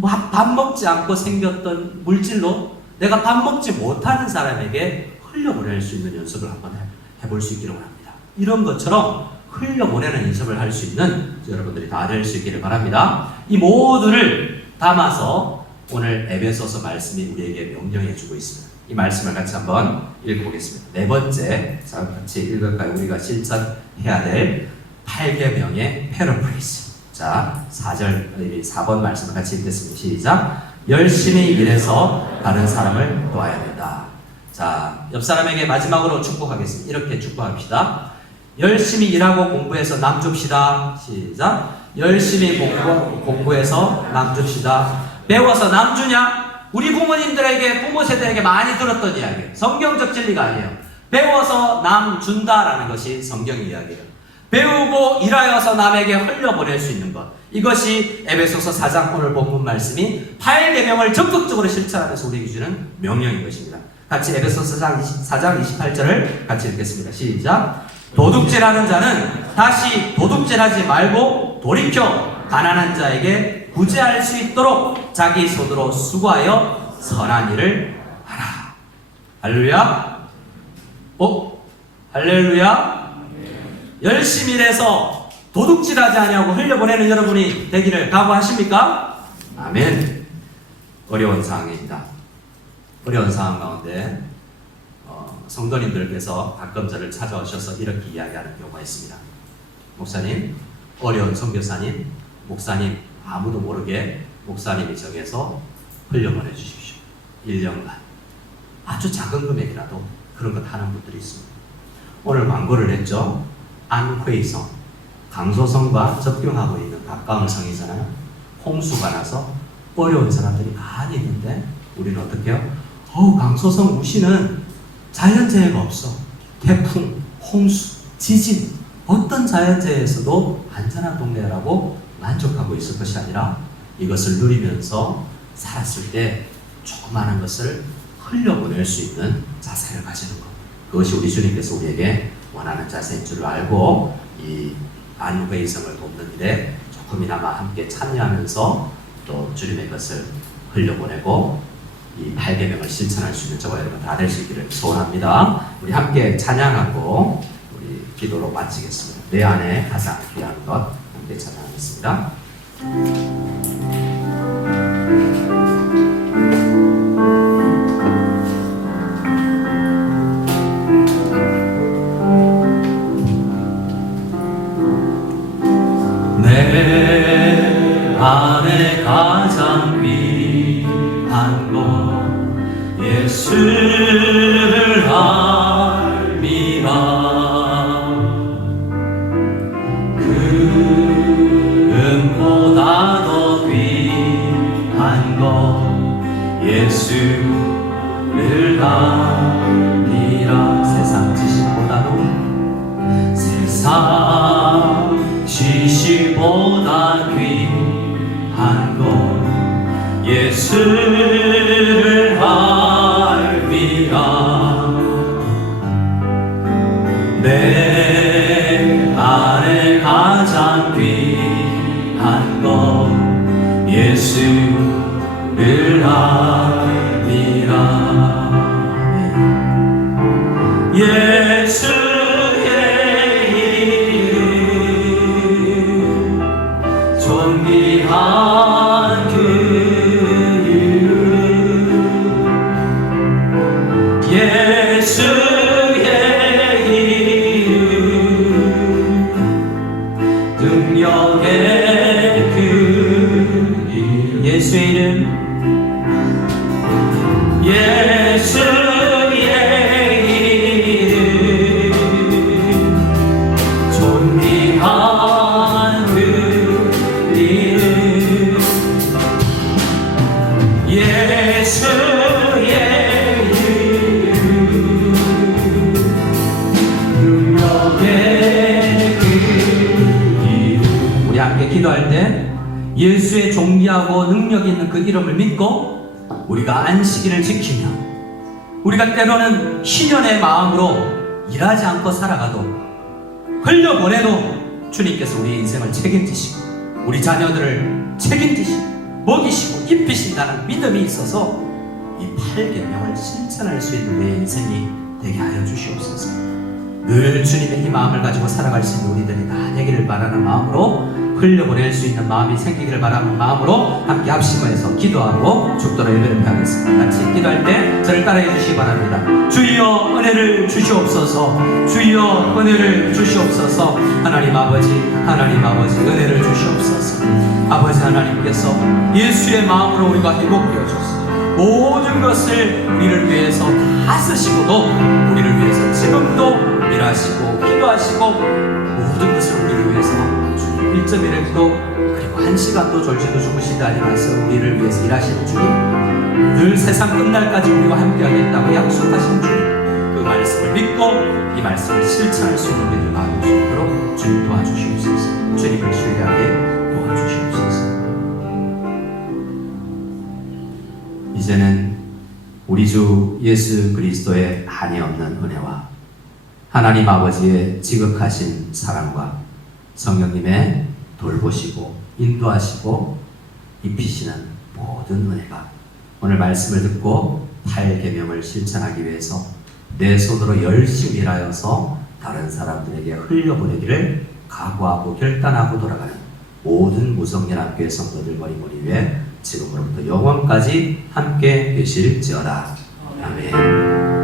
밥 먹지 않고 생겼던 물질로 내가 밥 먹지 못하는 사람에게 흘려보낼 수 있는 연습을 한번 해볼 수 있기를 원합니다. 이런 것처럼 흘려보내는 연습을 할 수 있는 여러분들이 다 될 수 있기를 바랍니다. 이 모두를 담아서 오늘 에베소서 말씀이 우리에게 명령해 주고 있습니다. 이 말씀을 같이 한번 읽어보겠습니다. 네 번째, 자, 같이 읽을까요? 우리가 실천해야 될 8계명의 패러프레이즈. 자, 4번 말씀을 같이 읽겠습니다. 시작. 열심히 일해서 다른 사람을 도와야 된다. 자, 옆 사람에게 마지막으로 축복하겠습니다. 이렇게 축복합시다. 열심히 일하고 공부해서 남 줍시다. 시작. 열심히 공부해서 남 줍시다. 배워서 남 주냐? 우리 부모님들에게, 부모 세대에게 많이 들었던 이야기예요. 성경적 진리가 아니에요. 배워서 남 준다라는 것이 성경의 이야기예요. 배우고 일하여서 남에게 흘려보낼 수 있는 것. 이것이 에베소서 4장 오늘 본문 말씀이 8계명을 적극적으로 실천하면서 우리에게 주는 명령인 것입니다. 같이 에베소서 4장 28절을 같이 읽겠습니다. 시작. 도둑질하는 자는 다시 도둑질하지 말고 돌이켜 가난한 자에게 구제할 수 있도록 자기 손으로 수고하여 선한 일을 하라. 할렐루야. 할렐루야. 열심히 일해서 도둑질하지 아니하고 흘려보내는 여러분이 되기를 각오하십니까? 아멘. 어려운 상황입니다. 어려운 상황 가운데 성도님들께서 가끔 저를 찾아오셔서 이렇게 이야기하는 경우가 있습니다. 목사님, 어려운 선교사님, 목사님, 아무도 모르게 목사님이 정해서 흘려보내 주십시오. 1년간. 아주 작은 금액이라도 그런 것 하는 분들이 있습니다. 오늘 광고를 했죠. 안회성, 강소성과 접경하고 있는 가까운 성이잖아요. 홍수가 나서 어려운 사람들이 많이 있는데 우리는 어떻게 해요? 강소성 우시는 자연재해가 없어. 태풍, 홍수, 지진, 어떤 자연재해에서도 안전한 동네라고 만족하고 있을 것이 아니라 이것을 누리면서 살았을 때 조그마한 것을 흘려보낼 수 있는 자세를 가지는 것. 그것이 우리 주님께서 우리에게 원하는 자세인 줄 알고 이 안회성을 돕는 일에 조금이나마 함께 참여하면서 또 주님의 것을 흘려보내고 이 8계명을 실천할 수 있는 저와 여러분 다 될 수 있기를 소원합니다. 우리 함께 찬양하고 우리 기도로 마치겠습니다. 내 안에 가장 귀한 것 함께 찬양하겠습니다. 내 안에 가장 귀한 것 예수를 알미라. 그 은보다 더 귀한 것 예수를 알미라. 세상 지식보다도 세상 지식보다 귀한 것 예수를 알미라. 내 안에 가장 귀한 것 예수를 알미라. 예수의 이름 존귀한 그 이름 예수의 이름 능력의 그 이름 예수의 이름 예수의 이름 존귀한 그 이름 예수의 이름 능력의 그 이름. 우리 함께 기도할 때 예수의 존귀하고 능력 있는 그 이름을 믿고 우리가 안식일을 지키며 우리가 때로는 희년의 마음으로 일하지 않고 살아가도 흘려보내도 주님께서 우리 인생을 책임지시고 우리 자녀들을 책임지시고 먹이시고 입히신다는 믿음이 있어서 이 8계명을 실천할 수 있는 우리의 인생이 되게 하여 주시옵소서. 늘 주님의 이 마음을 가지고 살아갈 수 있는 우리들이 다 되기를 바라는 마음으로 흘려보낼 수 있는 마음이 생기기를 바라는 마음으로 함께 합심해서 기도하고 죽도록 예배를 하겠습니다. 같이 기도할 때 저를 따라해 주시기 바랍니다. 주여 은혜를 주시옵소서. 주여 은혜를 주시옵소서. 하나님 아버지 은혜를 주시옵소서. 아버지 하나님께서 예수의 마음으로 우리가 회복되어 주소서. 모든 것을 우리를 위해서 다 쓰시고도 우리를 위해서 지금도 일하시고 기도하시고 모든 것을 우리를 위해서 주님 1.1도 그리고 1시간도 졸지도 주무시지 아니하면서 우리를 위해서 일하시는 주님, 늘 세상 끝날까지 우리와 함께하겠다고 약속하신 주님, 그 말씀을 믿고 이 말씀을 실천할 수 있는 우리들 많을 수 있도록 주님 도와주시옵소서. 주님을 신뢰하게 도와주시옵소서. 이제는 우리 주 예수 그리스도의 한이 없는 은혜와 하나님 아버지의 지극하신 사랑과 성령님의 돌보시고 인도하시고 입히시는 모든 은혜가 오늘 말씀을 듣고 8계명을 실천하기 위해서 내 손으로 열심히 일하여서 다른 사람들에게 흘려보내기를 각오하고 결단하고 돌아가는 모든 무성연합교회 성도들 머리머리 위에 지금으로부터 영원까지 함께 계실지어다. 아멘.